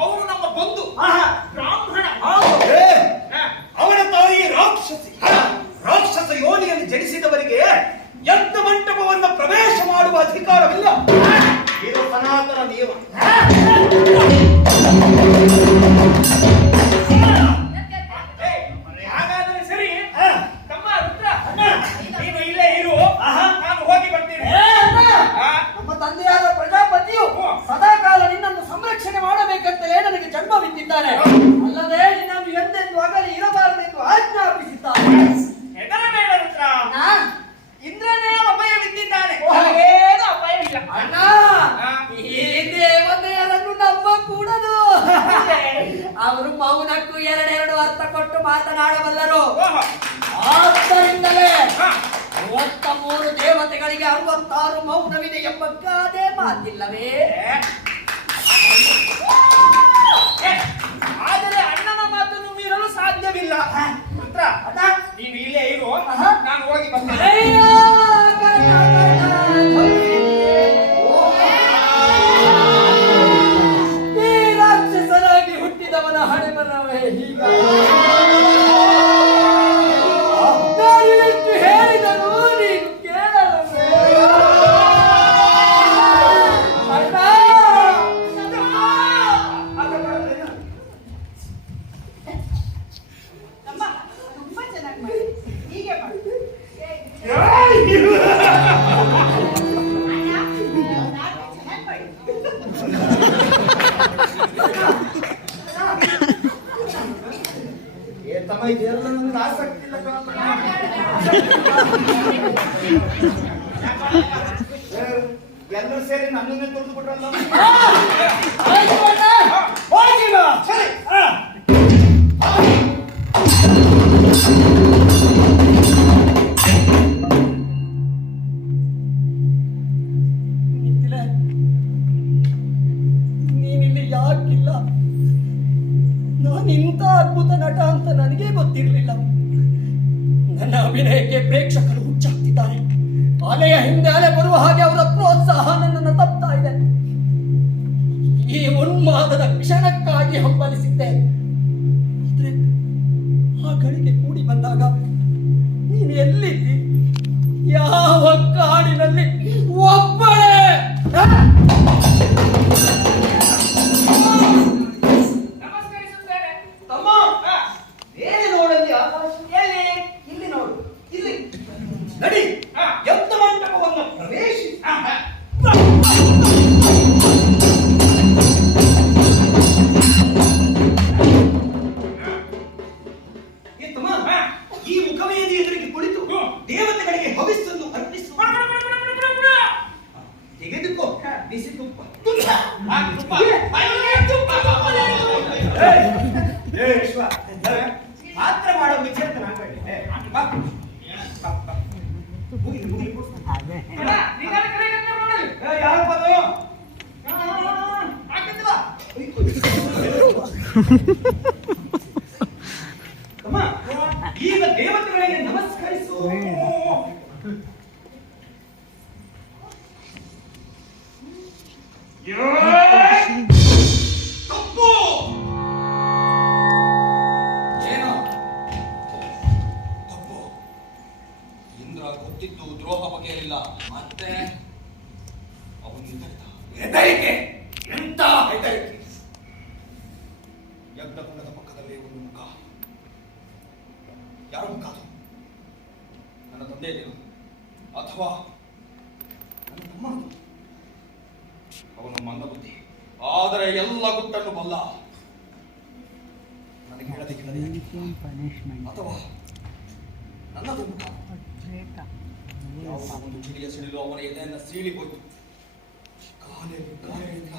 ಅವನು ನಮ್ಮ ಬಂಧು ಬ್ರಾಹ್ಮಣ. ಅವನ ತಾಯಿ ರಾಕ್ಷಸಿ. ರಾಕ್ಷಸ ಯೋನಿಯನ್ನು ಜನಿಸಿದವರಿಗೆ ಯಜ್ಞ ಮಂಟಪವನ್ನು ಪ್ರವೇಶ ಮಾಡುವ ಅಧಿಕಾರವಿಲ್ಲ. ಇದು ಸನಾತನ ನಿಯಮ. ಹಾಗಾದರೆ ಸರಿ. ತಮ್ಮ ರುದ್ರ, ನೀನು ಇಲ್ಲೇ ಇರು, ನಾನು ಹೋಗಿ ಬರ್ತೀನಿ. ನಮ್ಮ ತಂದೆಯಾದ ಪ್ರಜಾಪತಿಯು ಸದಾಕಾಲ ನಿನ್ನನ್ನು ಸಂರಕ್ಷಣೆ ಮಾಡಬೇಕಂತಲೇ ನನಗೆ ಜನ್ಮವಿತ್ತಿದ್ದಾನೆ. ಅಲ್ಲದೆ ನಿನ್ನನ್ನು ಎಂದೆಂದು ಅಗಲಿ ಇರಬಾರದೆಂದು ಆಜ್ಞಾಪಿಸಿದ್ದಾನೆ. ಹೆದರಬೇಡ ರುದ್ರ. ಇಂದ್ರನೇ ಅಭಯವಿದ್ದಿದ್ದಾನೆ. ಏನು ಅಪಾಯವಿಲ್ಲ. ಅಣ್ಣ, ಈ ದೇವತೆಯರನ್ನು ನಂಬ ಕೂಡದು. ಅವರು ಮೌನಕ್ಕೂ ಎರಡೆರಡು ಅರ್ಥ ಕೊಟ್ಟು ಮಾತನಾಡಬಲ್ಲರು. ಆದ್ದರಿಂದಲೇ 33 ದೇವತೆಗಳಿಗೆ 66 ಮೌನವಿದೆ ಎಂಬ ಗಾದೆ ಮಾತಿಲ್ಲವೇ? ಆದರೆ ಅಣ್ಣನ ಮಾತನ್ನು ಮೀರಲು ಸಾಧ್ಯವಿಲ್ಲ. ರುದ್ರ, ನೀನು ಇಲ್ಲೇ ಇರು, ನಾನು ಹೋಗಿ ಬರ್ತೇನೆ. ಈ ರಾಕ್ಷಸನಾಗಿ ಹುಟ್ಟಿದವನ ಹಣೆ ಬರವೇ ಹೀಗ. ನಾನು ಎಷ್ಟು ಹೇಳಿದರೂ ನೀನು ಕೇಳಲವೇ? ಅಣ್ಣ, ತುಂಬಾ ಚೆನ್ನಾಗಿ ಮಾಡಿ, ಹೀಗೆ ಮಾಡಿ. ತಮ್ಮ ಇದೆಲ್ಲ ನನಗೆ ಆಸಕ್ತಿ ಇಲ್ಲ ಕಣಪ್ಪ. ಎಲ್ಲರೂ ಸೇರಿ ನನ್ನನ್ನೇ ತೊಳೆದು ಬಿಟ್ರಲ್ಲ. ಆಯ್ತು ಅಣ್ಣ, ಹೋಗಿ ಬಾ. ಸರಿ. ನೀನಿಲ್ಲಿ ಯಾಕಿಲ್ಲ? ನಾನಿಂತ ಅದ್ಭುತ ನಟ ಅಂತ ನನಗೆ ಗೊತ್ತಿರಲಿಲ್ಲ. ನನ್ನ ಅಭಿನಯಕ್ಕೆ ಪ್ರೇಕ್ಷಕರು ಹುಚ್ಚಾಗ್ತಿದ್ದಾರೆ. ಅಲೆಯ ಹಿಂದೆ ಅಲೆ ಬರುವ ಹಾಗೆ ಅವರ ಪ್ರೋತ್ಸಾಹ ನನ್ನನ್ನು ತಪ್ತಾ ಇದೆ. ಈ ಉನ್ಮಾದದ ಕ್ಷಣಕ್ಕಾಗಿ ಹಂಬಲಿಸಿದ್ದೆ. ಆದ್ರೆ ಆ ಗಳಿಗೆ ಕೂಡಿ ಬಂದಾಗ ನೀನು ಎಲ್ಲಿದ್ದಿ? ಯಾವ ಕಾಡಿನಲ್ಲಿ ಒಬ್ಬಳೇ? ನಮಸ್ಕರಿಸುತ್ತೇನೆ. ತಮ್ಮ, ಬೇರೆ ನೋಡಲ್ಲಿ ಆಕಾಶ ಎಲ್ಲಿ? ಇಲ್ಲಿ ನೋಡು, ಇಲ್ಲಿ ನಡಿ. ಯಜ್ಞ ಮಂಟಪವನ್ನು ಪ್ರವೇಶಿ. ಈ ಮುಖವೇದಿ ಎದುರಿಗೆ ಕುಳಿತು ದೇವತೆಗಳಿಗೆ ಹವಿಸ್ಸನ್ನು ಅರ್ಪಿಸು. ತೆಗೆದುಕೋ ಬಿಸಿ ತುಪ್ಪ. ವಿಶ್ವ ಪಾತ್ರ ಮಾಡೋ ವಿಚಾರ ನಾಗಬೇಡಿ. ಯಾರಪ್ಪ ಅದು? ಅಮ್ಮ, ಈಗ ದೇವತೆಗಳಿಗೆ ನಮಸ್ಕರಿಸು. ತಪ್ಪು. ಏನು ತಪ್ಪು? ಇಂದ್ರ ಗೊತ್ತಿದ್ದು ದ್ರೋಹ ಬಗೆಯಲಿಲ್ಲ, ಮತ್ತೆ ಅವನು ಹೆದರಿಕೆ. ಎಂತ ಹೆದರಿಕೆ! ಯಜ್ಞಕುಂಡದ ಪಕ್ಕದಲ್ಲಿ ಒಂದು ಮುಖ. ಯಾರ ಮುಖ ಅದು? ನನ್ನ ತಂದೆಯದೇನು ಅಥವಾ ನನ್ನ ತಮ್ಮನದು? ಅವನು ಮಂದಬುದ್ಧಿ, ಆದರೆ ಎಲ್ಲ ಗುಟ್ಟನ್ನು ಬಲ್ಲ. ನನಗೆ ಹೇಳದೆ ಅಥವಾ ನನ್ನದು ಮುಖ. ಯಾವ ಒಂದು ಕಿಡಿಯ ಸಿಡಿಲು ಅವನ ಎದೆಯನ್ನು ಸೀಳಿ ಹೋಯ್ತು. ಕಾಲಿನಿಂದ